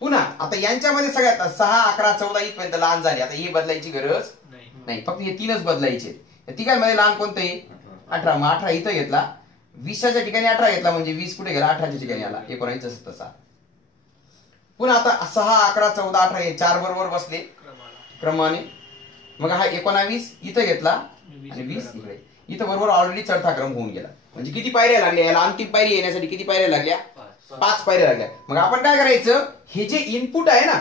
पुन्हा आता यांच्यामध्ये सगळ्यात 6, 11, 14 इथपर्यंत लहान झाले. आता हे बदलायची गरज नाही, फक्त हे 3च बदलायचे. तिघांमध्ये लहान कोणतं आहे? 18. मग 18 इथं घेतला, 20च्या ठिकाणी 18 घेतला, म्हणजे 20 कुठे गेला? 18च्या ठिकाणी आला. 19 जसं तसा. पुन्हा आता 6, 11, 14, 18 हे 4 बरोबर बसले क्रमाने. मग हा 19 इथं घेतला आणि 20 इकडे. इथं बरोबर ऑलरेडी चढता क्रम होऊन गेला. म्हणजे किती पायऱ्या लागल्या? याला अंतिम पायरी येण्यासाठी किती पायऱ्या लागल्या? 5 पायऱ्या लागल्या. मग आपण काय करायचं? हे जे इनपुट आहे ना,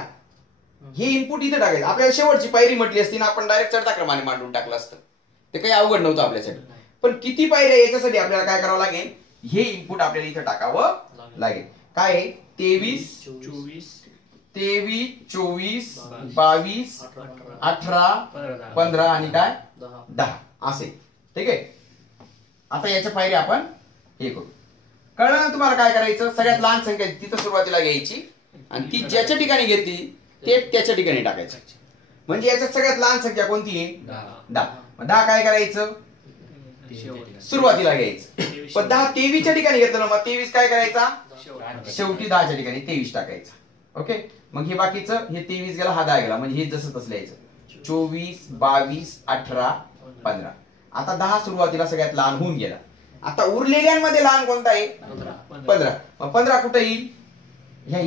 हे इनपुट इथं टाकायचं. आपल्याला शेवटची पायरी म्हटली असती ना, आपण डायरेक्ट चढता क्रमाने मांडून टाकलं असतं. ते काही अवघड नव्हतं आपल्यासाठी. पण किती पायऱ्या याच्यासाठी आपल्याला काय करावं लागेल? हे इनपुट आपल्याला इथं टाकावं लागेल. काय आहे? 23, 24, 22, 18, 15 आणि काय 10 असे. ठीक आहे. आता याच्या पायरी आपण हे करू. कळलं ना तुम्हाला काय करायचं? सगळ्यात लहान संख्या तिथं सुरुवातीला घ्यायची आणि ती ज्याच्या ठिकाणी घेतली ते त्याच्या ठिकाणी टाकायचं. म्हणजे याच्यात सगळ्यात लहान संख्या कोणती आहे? 10. मग 10 काय करायचं? सुरुवातीला घ्यायचं. पण 10 23च्या ठिकाणी घेतलं ना, मग 23 काय करायचा? शेवटी 10च्या ठिकाणी 23 टाकायचं. ओके. मग हे बाकीचं हे 23 गेला, हा 10 गेला, म्हणजे हे जसं तसं लिहायचं. 24, 22, 18, 15. आता 10 सुरुवातीला सगळ्यात लहान होऊन गेला. आता उरलेल्यांमध्ये लहान कोणता आहे? 15. मग 15 कुठे येईल?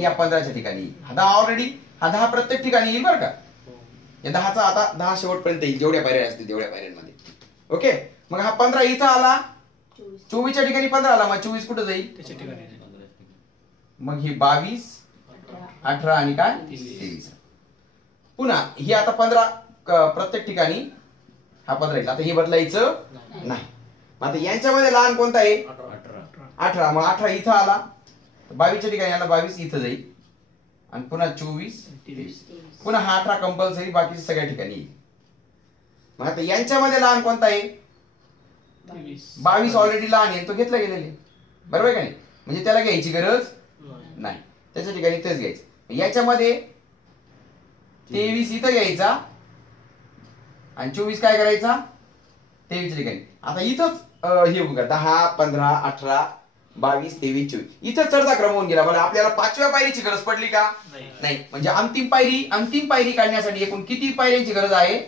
या 15च्या ठिकाणी येईल. हा 10 ऑलरेडी, हा 10 प्रत्येक ठिकाणी येईल बरं का. या 10चा आता 10 शेवटपर्यंत येईल, जेवढ्या पायऱ्या असतील तेवढ्या पायऱ्यांमध्ये. ओके. मग हा 15 इथं आला, 24च्या ठिकाणी 15 आला, मग 24 कुठे जाईल? मग हे 22, 18 आणि काय 23. पुन्हा ही आता 15 प्रत्येक ठिकाणी हा 15 येईल. आता हे बदलायचं नाही. आता यांच्यामध्ये लहान कोणता आहे? 18. मग 18 इथं आला, 22च्या ठिकाणी आला, 22 इथं जाईल आणि पुन्हा 24, 23. पुन्हा हा 18 कंपल्सरी बाकीच्या सगळ्या ठिकाणी येईल. मग आता यांच्यामध्ये लहान कोणता आहे? 22 ऑलरेडी लहान आहे, तो घेतला गेलेला आहे. बरोबर आहे का नाही? म्हणजे त्याला घ्यायची गरज नाही, त्याच्या ठिकाणी तेच घ्यायचं. याच्यामध्ये 23 इथं घ्यायचा आणि 24 काय करायचा 23 ठिकाणी. आता इथंच हे बघा 10 15 18 22 23 24 इथं चढता क्रम होऊन गेला. बरं आपल्याला 5व्या पायरीची गरज पडली का नाही. म्हणजे अंतिम पायरी काढण्यासाठी एकूण किती पायऱ्यांची गरज आहे.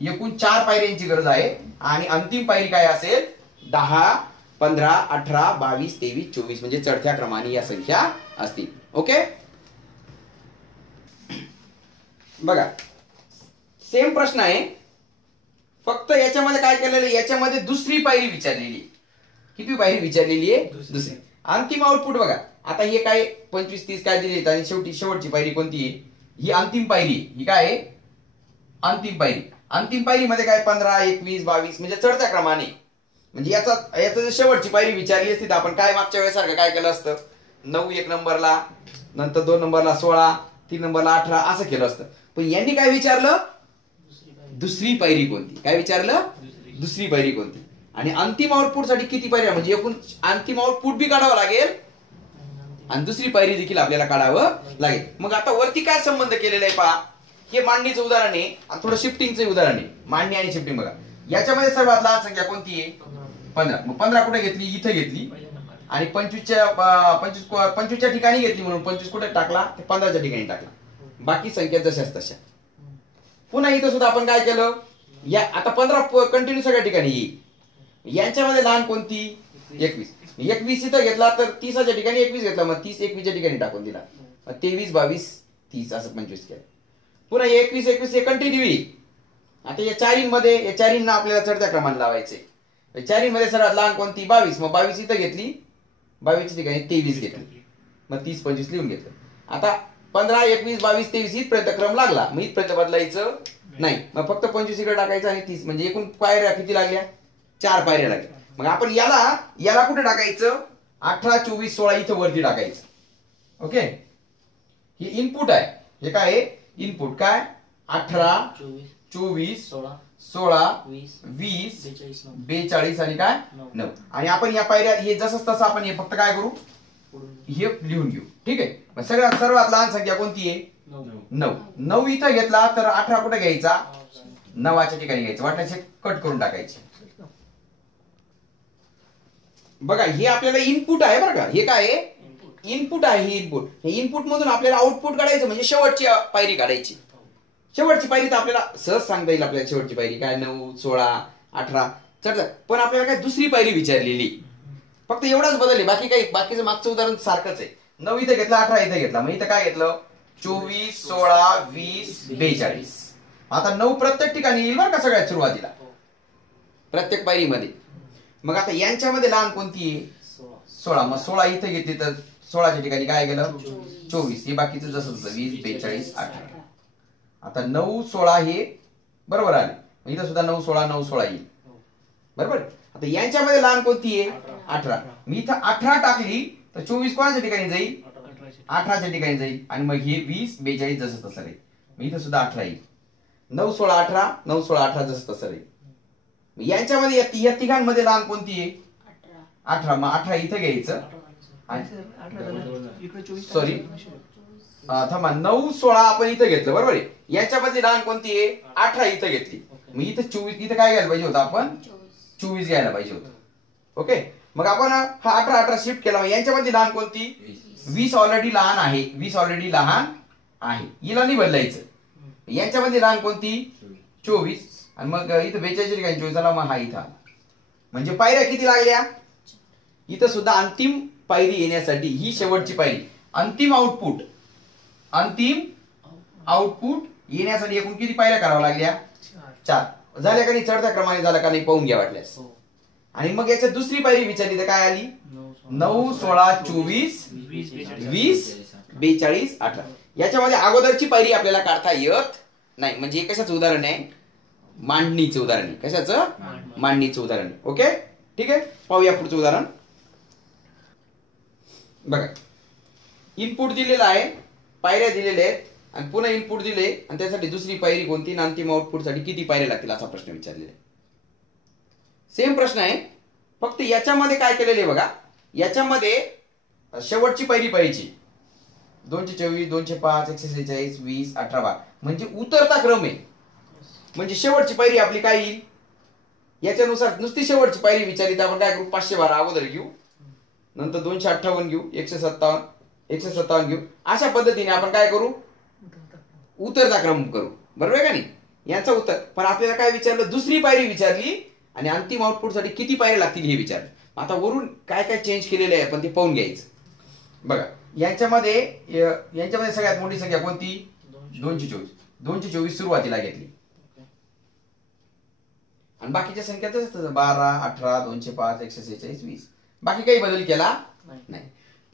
एकूण 4 पायऱ्यांची गरज आहे. आणि अंतिम पायरी काय असेल 10 15 18 22 23 24 म्हणजे चढत्या क्रमाने या संख्या असतील. ओके बघा सेम प्रश्न आहे. फक्त याच्यामध्ये काय केलेलं याच्यामध्ये दुसरी पायरी विचारलेली. किती पायरी विचारलेली आहे दुसरी. अंतिम आउटपुट बघा. आता हे काय 25 30 काय दिले आणि शेवटची पायरी कोणती आहे ही अंतिम पायरी. ही काय आहे अंतिम पायरी. अंतिम पायरी मध्ये काय 15 21 22 म्हणजे चढत्या क्रमाने. म्हणजे याचा शेवटची पायरी विचारली असती तर आपण काय मागच्या वेळेसारखं काय केलं असतं 9 1 नंबरला नंतर 2 नंबरला 16 3 नंबरला 18 असं केलं असतं. पण यांनी काय विचारलं दुसरी पायरी कोणती. काय विचारलं दुसरी पायरी कोणती. आणि अंतिम आउटपुट साठी किती पायऱ्या म्हणजे एकूण अंतिम आउटपुट बी काढावं लागेल आणि दुसरी पायरी देखील आपल्याला काढावं लागेल. मग आता वरती काय संबंध केलेला आहे पहा. हे मांडणीचं उदाहरण आहे आणि थोडं शिफ्टिंगचं उदाहरण आहे. मांडणी आणि शिफ्टिंग बघा. याच्यामध्ये सर्वात लहान संख्या कोणती आहे 15. मग 15 कुठे घेतली इथं घेतली आणि 25च्या ठिकाणी घेतली म्हणून 25 कुठे टाकला 15च्या ठिकाणी टाकला. बाकी संख्या जशाच तशा. पुन्हा इथं सुद्धा आपण काय केलं या आता 15 कंटिन्यू सगळ्या ठिकाणी येईल. यांच्यामध्ये लहान कोणती 21. 21 इथं घेतला तर 30च्या ठिकाणी 21 घेतला मग 30 21च्या ठिकाणी टाकून दिला. मग 23 22 30 असं 25 केलं. पुन्हा 21 21 हे कंटिन्यू येईल. आता या चारींमध्ये या चारींना आपल्याला चढत्या क्रमाने लावायचे. चारींमध्ये सर्वात लहान कोणती 22. मग 22 इथं घेतली 22च्या ठिकाणी 23 घेतली मग 30 25 लिहून घेतलं. आता 15 21 22 23 इथपर्यंत क्रम लागला. मग इथपर्यंत बदलायचं नाही. मग फक्त 25 इकडे टाकायचं आणि 30 म्हणजे एकूण पायऱ्या किती लागल्या 4 पायऱ्या लागल्या. मग आपण याला कुठे टाकायचं 18 24 16 इथं वरती टाकायचं. ओके हे इनपुट आहे. हे काय आहे इनपुट काय 18 24 16 20 42 आणि काय 9. आणि आपण या पायऱ्या हे जसं तसं आपण हे फक्त काय करू हे लिहून घेऊ. ठीक आहे. मग सर्वात लहान संख्या कोणती आहे 9. 9 इथं घेतला तर 18 कुठे घ्यायचा 9च्या ठिकाणी घ्यायचं. वाटायचे कट करून टाकायचे. बघा हे आपल्याला इनपुट आहे बरं का. हे काय इनपुट आहे. हे इनपुट मधून आपल्याला आउटपुट काढायचं म्हणजे शेवटची पायरी काढायची. शेवटची पायरी तर आपल्याला सहज सांगता येईल. आपल्याला शेवटची पायरी काय 9 16 18 चढतात. पण आपल्याला काय दुसरी पायरी विचारलेली. फक्त एवढाच बदल आहे. बाकीचं मागचं उदाहरण सारखंच आहे. 9 इथं घेतला 18 इथं घेतला. मग इथं काय घेतलं 24 16 20 42. आता 9 प्रत्येक ठिकाणी येईल बरं का सगळ्यात सुरुवातीला प्रत्येक पायरीमध्ये. मग आता यांच्यामध्ये लहान कोणती आहे 16. मग 16 इथं घेतली तर 16च्या ठिकाणी काय गेलं 24. हे बाकीचं जसं 20 42 18. आता 9 16 हे बरोबर आले. इथं सुद्धा 9 16 9 16 येईल बरोबर. आता यांच्यामध्ये लहान कोणती आहे 18. मी इथं 18 टाकली तर 24 कोणाच्या ठिकाणी जाईल 18च्या ठिकाणी जाईल. आणि मग हे 20 42 जसं तसं राहील. मी इथं सुद्धा 18 येईल. 9 16 18 9 16 18 जसं तसं राहील. यांच्यामध्ये या तिघांमध्ये लहान कोणती आहे 18. मग 18 इथं घ्यायचं सॉरी थांबा 9 16 आपण इथं घेतलं बरोबर आहे. याच्यामध्ये लहान कोणती आहे 18 इथं घेतली. मग इथं 24 इथं काय घ्यायला पाहिजे होतं आपण 24 घ्यायला पाहिजे होतं. ओके मग आपण हा 18 18 शिफ्ट केला. यांच्यामध्ये लहान कोणती 20 ऑलरेडी लहान आहे. 20 ऑलरेडी लहान आहे. हिला नाही बदलायचं. यांच्यामध्ये लहान कोणती 24 आणि मग इथं 42 ठिकाणी 24 आला. मग हा इथं आला. म्हणजे पायऱ्या किती लागल्या इथं सुद्धा अंतिम पायरी येण्यासाठी ही शेवटची पायरी. अंतिम आउटपुट येण्यासाठी एकूण किती पायऱ्या कराव्या लागल्या 4 झाल्या का नाही. चढत्या क्रमाने झाला का नाही पाहून घ्या वाटल्यास. आणि मग याच्यात दुसरी पायरी विचारली तर काय आली 9 16 24 20 42 18. याच्यामध्ये अगोदरची पायरी आपल्याला काढता येत नाही. म्हणजे हे कशाचं उदाहरण आहे मांडणीचं उदाहरण आहे. कशाचं मांडणीचं उदाहरण आहे. ओके ठीक आहे. पाहूया पुढचं उदाहरण. बघा इनपुट दिलेलं आहे पायऱ्या दिलेल्या आहेत आणि पुन्हा इनपुट दिले आणि त्यासाठी दुसरी पायरी कोणती आणि अंतिम आउटपुट साठी किती पायऱ्या लागतील असा प्रश्न विचारलेला आहे. सेम प्रश्न आहे. फक्त याच्यामध्ये काय केलेले आहे बघा. याच्यामध्ये शेवटची पायरी पाहिजे 224 205 146 20 18 12 म्हणजे उतरता क्रम आहे. म्हणजे शेवटची पायरी आपली काय येईल, याच्यानुसार नुसती शेवटची पायरी विचारली तर आपण काय करू, 512 अगोदर घेऊ, नंतर 258 घेऊ, 157 घेऊ. अशा पद्धतीने आपण काय करू, उतरता क्रम करू. बरोबर आहे का नाही, यांचा उत्तर. पण आपल्याला काय विचारलं, दुसरी पायरी विचारली आणि अंतिम आउटपुटसाठी किती पायऱ्या लागतील हे विचारलं. आता वरून काय काय चेंज केलेलं आहे आपण ते पाहून घ्यायचं. बघा यांच्यामध्ये सगळ्यात मोठी संख्या कोणती, 224. 224 सुरुवातीला घेतली आणि बाकीच्या संख्या तसंच 12, 18, 205, 146, 20. बाकी काही बदल केला नाही.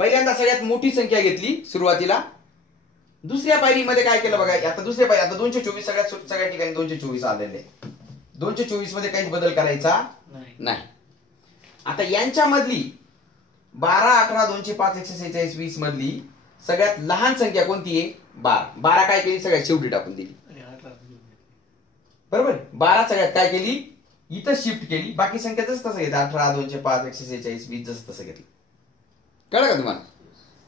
पहिल्यांदा सगळ्यात मोठी संख्या घेतली सुरुवातीला. दुसऱ्या पायरीमध्ये काय केलं बघा, आता दुसऱ्या पायरी, आता 224 सगळ्या ठिकाणी 224 आलेले. 224 मध्ये काहीच बदल करायचा नाही. आता यांच्यामधली 12, 18, 205, 146, 20 मधली सगळ्यात लहान संख्या कोणती आहे, 12. 12 काय केली, सगळ्यात शेवटी टाकून दिली. बरोबर, 12 सगळ्यात काय केली, इथं शिफ्ट केली. बाकी संख्या तसं घेतलं, 18, 205, 146, 20 जसं तसं घेतलं. कळलं का तुम्हाला.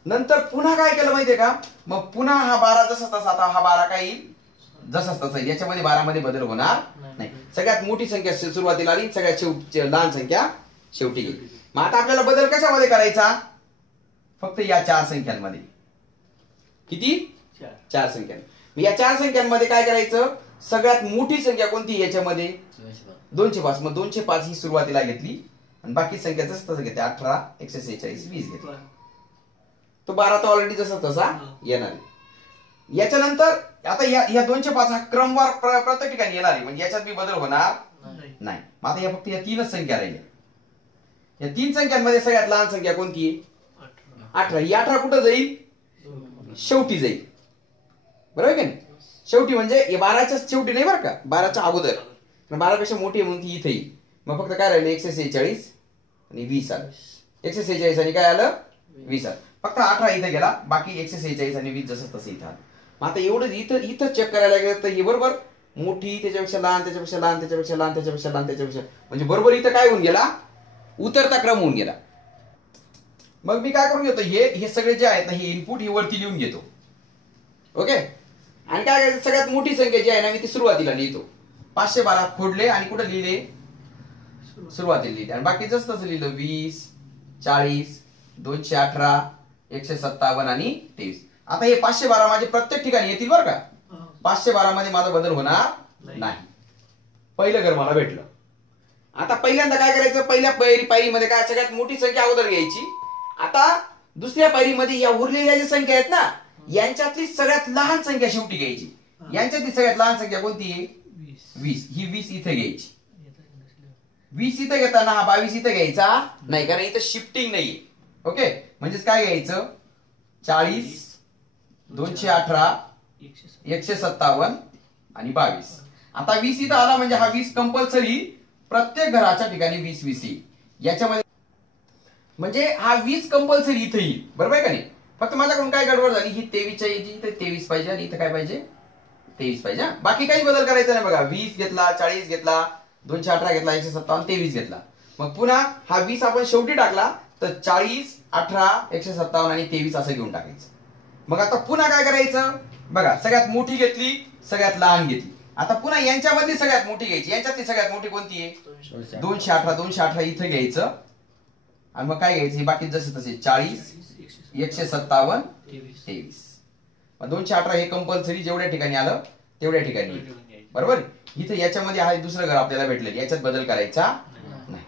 नंतर पुन्हा काय केलं माहितीये का, मग पुन्हा हा 12 जसा तसा, आता हा 12 काय येईल जसाच तसा, याच्यामध्ये 12 मध्ये बदल होणार नाही. सगळ्यात मोठी संख्या सुरुवातीला आली, सगळ्यात लहान संख्या शेवटी गेली. मग आता आपल्याला बदल कशामध्ये करायचा, फक्त या 4 संख्यांमध्ये. किती, 4 संख्या. या 4 संख्यांमध्ये काय करायचं, सगळ्यात मोठी संख्या कोणती याच्यामध्ये, 205. मग 205 ही सुरुवातीला घेतली आणि बाकी संख्या जसं तसं घेतली, 18, 146, 20 घेतली. तो 12 तर ऑलरेडी जसा तसा येणार आहे. याच्यानंतर आता या 205 हा क्रमवार प्रत्येक ठिकाणी येणार आहे, म्हणजे याच्यात बी बदल होणार नाही. मग आता फक्त या 3च संख्या राहिल्या. या 3 संख्यांमध्ये सगळ्यात लहान संख्या कोणती आहे, 18. ही 18 कुठं जाईल, शेवटी जाईल. बरोबर की नाही, शेवटी म्हणजे 12च्या शेवटी नाही बरं का, 12च्या अगोदर. 12 पेक्षा मोठी आहे म्हणून ती इथे येईल. मग फक्त काय राहिलं, 146 आणि 20 आलं. 146 आणि काय आलं, 20 आलं. फक्त 18 इथे गेला, बाकी 146 आणि 20 जसं तसं इथं आलं. मग आता एवढं इथं चेक करायला गेलं तर हे बरोबर मोठी, त्याच्यापेक्षा लहान, त्याच्यापेक्षा लहान, त्याच्यापेक्षा लहान, त्याच्यापेक्षा लहान, त्याच्यापेक्षा, म्हणजे बरोबर इथं काय होऊन गेला, उतरता क्रम होऊन गेला. मग मी काय करून घेतो, हे सगळे जे आहेत ना, हे इनपुट ही वरती लिहून घेतो. ओके. आणि काय करायचं, सगळ्यात मोठी संख्या जी आहे ना, मी ती सुरुवातीला लिहितो. 512 फोडले आणि कुठं लिहिले, सुरुवातीला लिहिले. आणि बाकी जसं तसं लिहिलं, 20, 40, 218, 157 आणि 23. आता हे 512 माझे प्रत्येक ठिकाणी येतील बरं का. 512 मध्ये माझा बदल होणार नाही. पहिलं घर मला भेटलं. आता पहिल्यांदा काय करायचं, पहिल्या पायरीमध्ये काय सगळ्यात मोठी संख्या अगोदर घ्यायची. आता दुसऱ्या पायरीमध्ये या उरलेल्या ज्या संख्या आहेत ना, यांच्यातली सगळ्यात लहान संख्या शेवटी घ्यायची. यांच्यातली सगळ्यात लहान संख्या कोणती आहे, 20. ही 20 इथे घ्यायची. 20 इथे घेताना हा 22 इथे घ्यायचा नाही, कारण इथं शिफ्टिंग नाहीये. ओके. म्हणजेच काय घ्यायचं, 40, 218, 157 आणि 22. आता 20 इथं आला म्हणजे हा 20 कंपल्सरी प्रत्येक घराच्या ठिकाणी 20 येईल. याच्यामध्ये म्हणजे हा 20 कंपल्सरी इथे येईल. बरोबर आहे का नाही. फक्त माझ्याकडून काय गडबड झाली, ही 23 च्या ऐवजी इथे 23 पाहिजे आणि इथं काय पाहिजे, 23 पाहिजे. बाकी काही बदल करायचा नाही. बघा 20 घेतला, 40 घेतला, 218 घेतला, 157, 23 घेतला. मग पुन्हा हा 20 आपण शेवटी टाकला तर 40, 18, 157 आणि 23 असं घेऊन टाकायचं. मग आता पुन्हा काय करायचं, बघा सगळ्यात मोठी घेतली, सगळ्यात लहान घेतली. आता पुन्हा यांच्यामध्ये सगळ्यात मोठी घ्यायची. यांच्यातली सगळ्यात मोठी कोणती आहे, 218. 218 इथं घ्यायचं आणि मग काय घ्यायचं, बाकी जसं तसे 40, 157, 23. मग 218 हे कंपल्सरी जेवढ्या ठिकाणी आलं तेवढ्या ठिकाणी. बरोबर. इथं याच्यामध्ये आहे दुसरं घर आपल्याला भेटलं, याच्यात बदल करायचा नाही.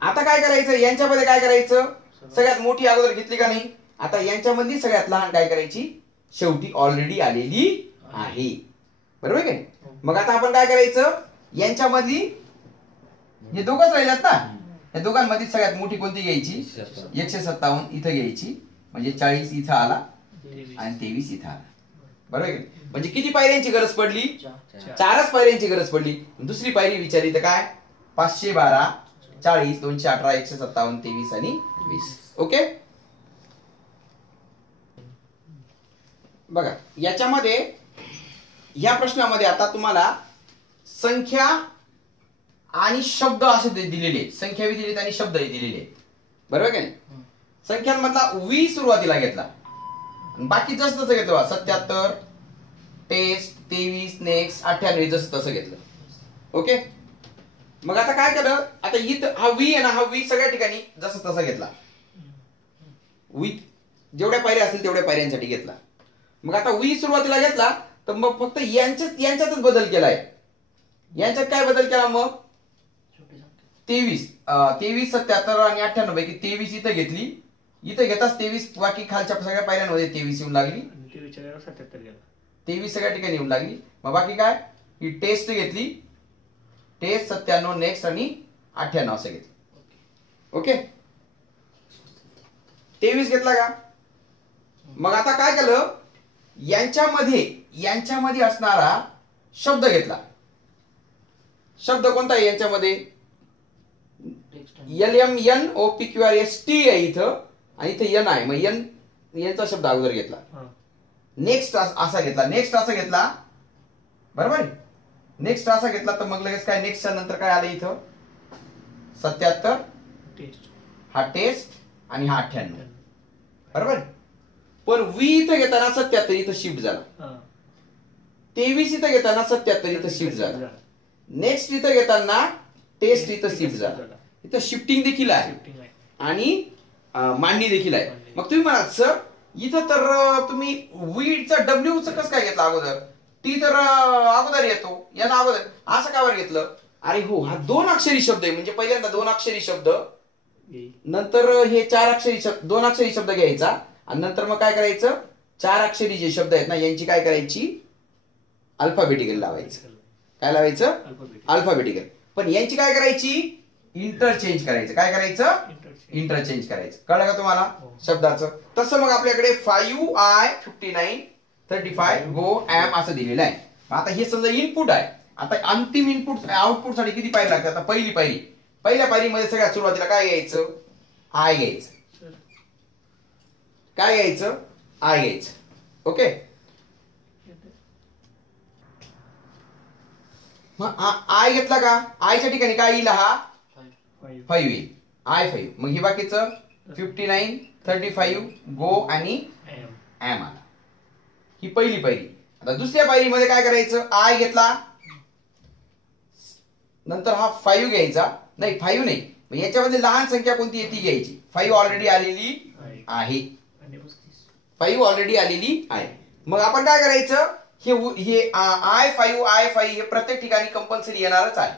आता काय करायचं, यांच्यामध्ये काय करायचं, सगळ्यात मोठी अगोदर घेतली का नाही. आता यांच्यामध्ये सगळ्यात लहान काय करायची, शेवटी ऑलरेडी आलेली आहे. बरोबर की नाही. मग आता आपण काय करायचं, यांच्यामध्ये हे दोघच राहिल्यात ना, या दोघांमध्ये सगळ्यात मोठी कोणती घ्यायची, 157 इथं घ्यायची. म्हणजे 40 इथं आला आणि 23 इथं आला. बरोबर की. म्हणजे किती पायऱ्यांची गरज पडली, 4च पायऱ्यांची गरज पडली. दुसरी पायरी विचारली तर काय, 512, 40, 218, 157, 23 आणि 20. ओके. बघा याच्यामध्ये या प्रश्नामध्ये आता तुम्हाला संख्या आणि शब्द असे दिलेले, संख्या दिलेत आणि शब्द दिलेले. बरोबर की नाही. संख्यांमधला 20 सुरुवातीला घेतला, बाकी जसं तसं घेतलं. 77, टेस्ट, 23, नेक्स्ट, 98 जसं तसं घेतलं. ओके. मग आता काय केलं, आता इथं हा व्ही आहे ना, हा व्ही सगळ्या ठिकाणी जसं तसा घेतला. व्ही जेवढ्या पायऱ्या असतील तेवढ्या पायऱ्यांसाठी घेतला. मग आता व्ही सुरुवातीला घेतला तर मग फक्त यांच्यातच बदल केलाय. यांच्यात काय बदल केला मग, 23, 77 आणि 98 पैकी 23 इथं घेतली. इथं घेताच 23 बाकी खालच्या सगळ्या पायऱ्यांमध्ये 23 येऊन लागली. 23 सगळ्या ठिकाणी येऊन लागली. मग बाकी काय, ही टेस्ट घेतली, टेस्ट 97, नेक्स्ट आणि 98 असं घेतलं. ओके. 23 घेतला का. मग आता काय केलं, यांच्यामध्ये असणारा शब्द घेतला. शब्द कोणता आहे यांच्यामध्ये, LMNOPQRST आहे इथं आणि इथं एन आहे. मग एन यांचा शब्द अगोदर घेतला. नेक्स्ट असा घेतला, नेक्स्ट असा घेतला, बरोबर आहे. नेक्स्ट असा घेतला तर मग लगेच काय, नेक्स्ट नंतर काय आलं इथं 77, हा टेस्ट आणि हा 98, बरोबर. पण व्ही इथं घेताना 77 इथं शिफ्ट झाला. 23 इथं घेताना 77 इथं शिफ्ट झाला. नेक्स्ट इथं घेताना टेस्ट इथं शिफ्ट झाला. इथं शिफ्टिंग देखील आहे आणि मांडणी देखील आहे. मग तुम्ही म्हणाल सर इथं तर तुम्ही व्हीचा डब्ल्यूचं कसं काय घेतलं अगोदर, टी तर अगोदर येतो, याला अगोदर असं का बरं घेतलं. अरे हो, हा 2 अक्षरी शब्द आहे. म्हणजे पहिल्यांदा 2 अक्षरी शब्द, नंतर हे 4 अक्षरी शब्द, 2 अक्षरी शब्द घ्यायचा आणि नंतर मग काय करायचं, 4 अक्षरी जे शब्द आहेत ना यांची काय करायची, अल्फाबेटिकल लावायचं. काय लावायचं, अल्फाबेटिकल. पण यांची काय करायची, इंटरचेंज करायचं. काय करायचं, इंटरचेंज करायचं. कळलं का तुम्हाला शब्दाचं. तसं मग आपल्याकडे 5I 59 35 गो एम असं दिलेलं आहे. आता हे समजा इनपुट आहे. आता अंतिम इनपुट आउटपुट साठी किती पायरी लागतात. आता पहिली पायरी, पहिल्या पायरीमध्ये सगळ्यात सुरुवातीला काय घ्यायचं, आय घ्यायचं. काय घ्यायचं, आय घ्यायचं. ओके. मग आय घेतला का, आयच्या ठिकाणी काय येईल, हा 5 येईल, I5. मग हे बाकीचं 59 35 गो आणि एम आला. ही पहिली पायरी. आता दुसऱ्या पायरीमध्ये काय करायचं, आय घेतला, नंतर हा 5 घ्यायचा. नाही 5 नाही, मग याच्यामध्ये लहान संख्या कोणती आहे ती घ्यायची. 5 ऑलरेडी आलेली आहे, 5 ऑलरेडी आलेली आहे. मग आपण काय करायचं, हे I5 हे प्रत्येक ठिकाणी कंपल्सरी येणारच आहे,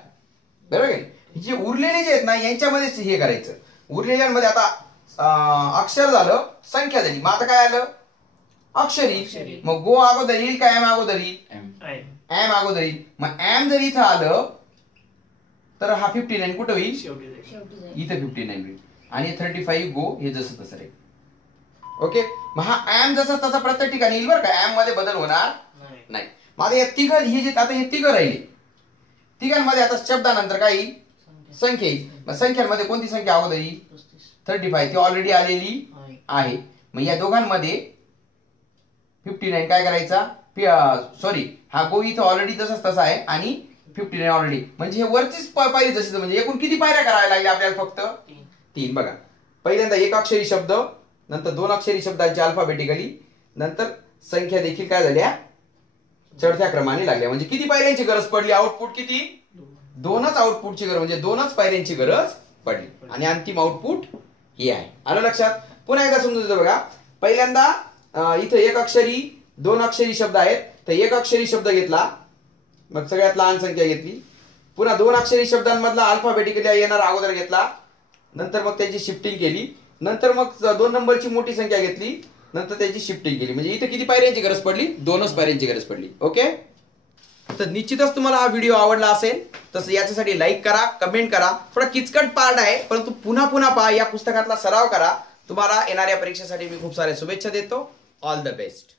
बरोबर आहे. जे उरलेले जे आहेत ना यांच्यामध्ये हे करायचं. उरलेल्यांमध्ये आता अक्षर झालं, संख्या झाली. मग आता काय आलं, अक्षरी. मग गो अगोदर येईल का एम अगोदर येईल, एम अगोदर येईल. मग एम जर इथं आलं तर हा 59 कुठं होईल, इथं 59 होईल आणि 35 गो हे जसं तसं राहील. ओके. मग हा एम जसं तसं प्रत्येक ठिकाणी येईल बरं का, एम मध्ये बदल होणार नाही. मग आता या तिघ हे जे आता हे तिघ राहिले, तिघांमध्ये आता शब्दानंतर काय येईल, संख्या येईल. मग संख्यांमध्ये कोणती संख्या अगोदर येईल, 35 ती ऑलरेडी आलेली आहे. मग या दोघांमध्ये 59 काय करायचा, सॉरी हा गो इथं ऑलरेडी तसंच तसा आहे आणि 59 ऑलरेडी. म्हणजे हे वरचीच पायरी जशी, म्हणजे एकूण किती पायऱ्या कराव्या लागल्या आपल्याला, फक्त 3. बघा, पहिल्यांदा 1 अक्षरी शब्द, नंतर 2 अक्षरी शब्दांची अल्फाबेटिकली, नंतर संख्या देखील काय झाल्या, चढत्या क्रमाने लागल्या. म्हणजे किती पायऱ्यांची गरज पडली, आउटपुट किती, 2च आउटपुटची गरज, म्हणजे 2च पायऱ्यांची गरज पडली आणि अंतिम आउटपुट हे आहे. आलं लक्षात. पुन्हा एकदा समजून देतो बघा. पहिल्यांदा इथं 1 अक्षरी 2 अक्षरी शब्द आहेत, तर 1 अक्षरी शब्द घेतला, मग सगळ्यात लहान संख्या घेतली. पुन्हा 2 अक्षरी शब्दांमधला अल्फाबेटिकली येणार अगोदर घेतला, नंतर मग त्याची शिफ्टिंग केली, नंतर मग 2 नंबरची मोठी संख्या घेतली, नंतर त्याची शिफ्टिंग केली. म्हणजे इथं किती पायऱ्यांची गरज पडली, 2च पायऱ्यांची गरज पडली. ओके. तर निश्चितच तुम्हाला हा व्हिडिओ आवडला असेल, तसं याच्यासाठी लाईक करा, कमेंट करा. थोडा किचकट पार्ट आहे, परंतु पुन्हा पुन्हा पहा, या पुस्तकातला सराव करा. तुम्हाला येणाऱ्या परीक्षेसाठी मी खूप साऱ्या शुभेच्छा देतो. All the best.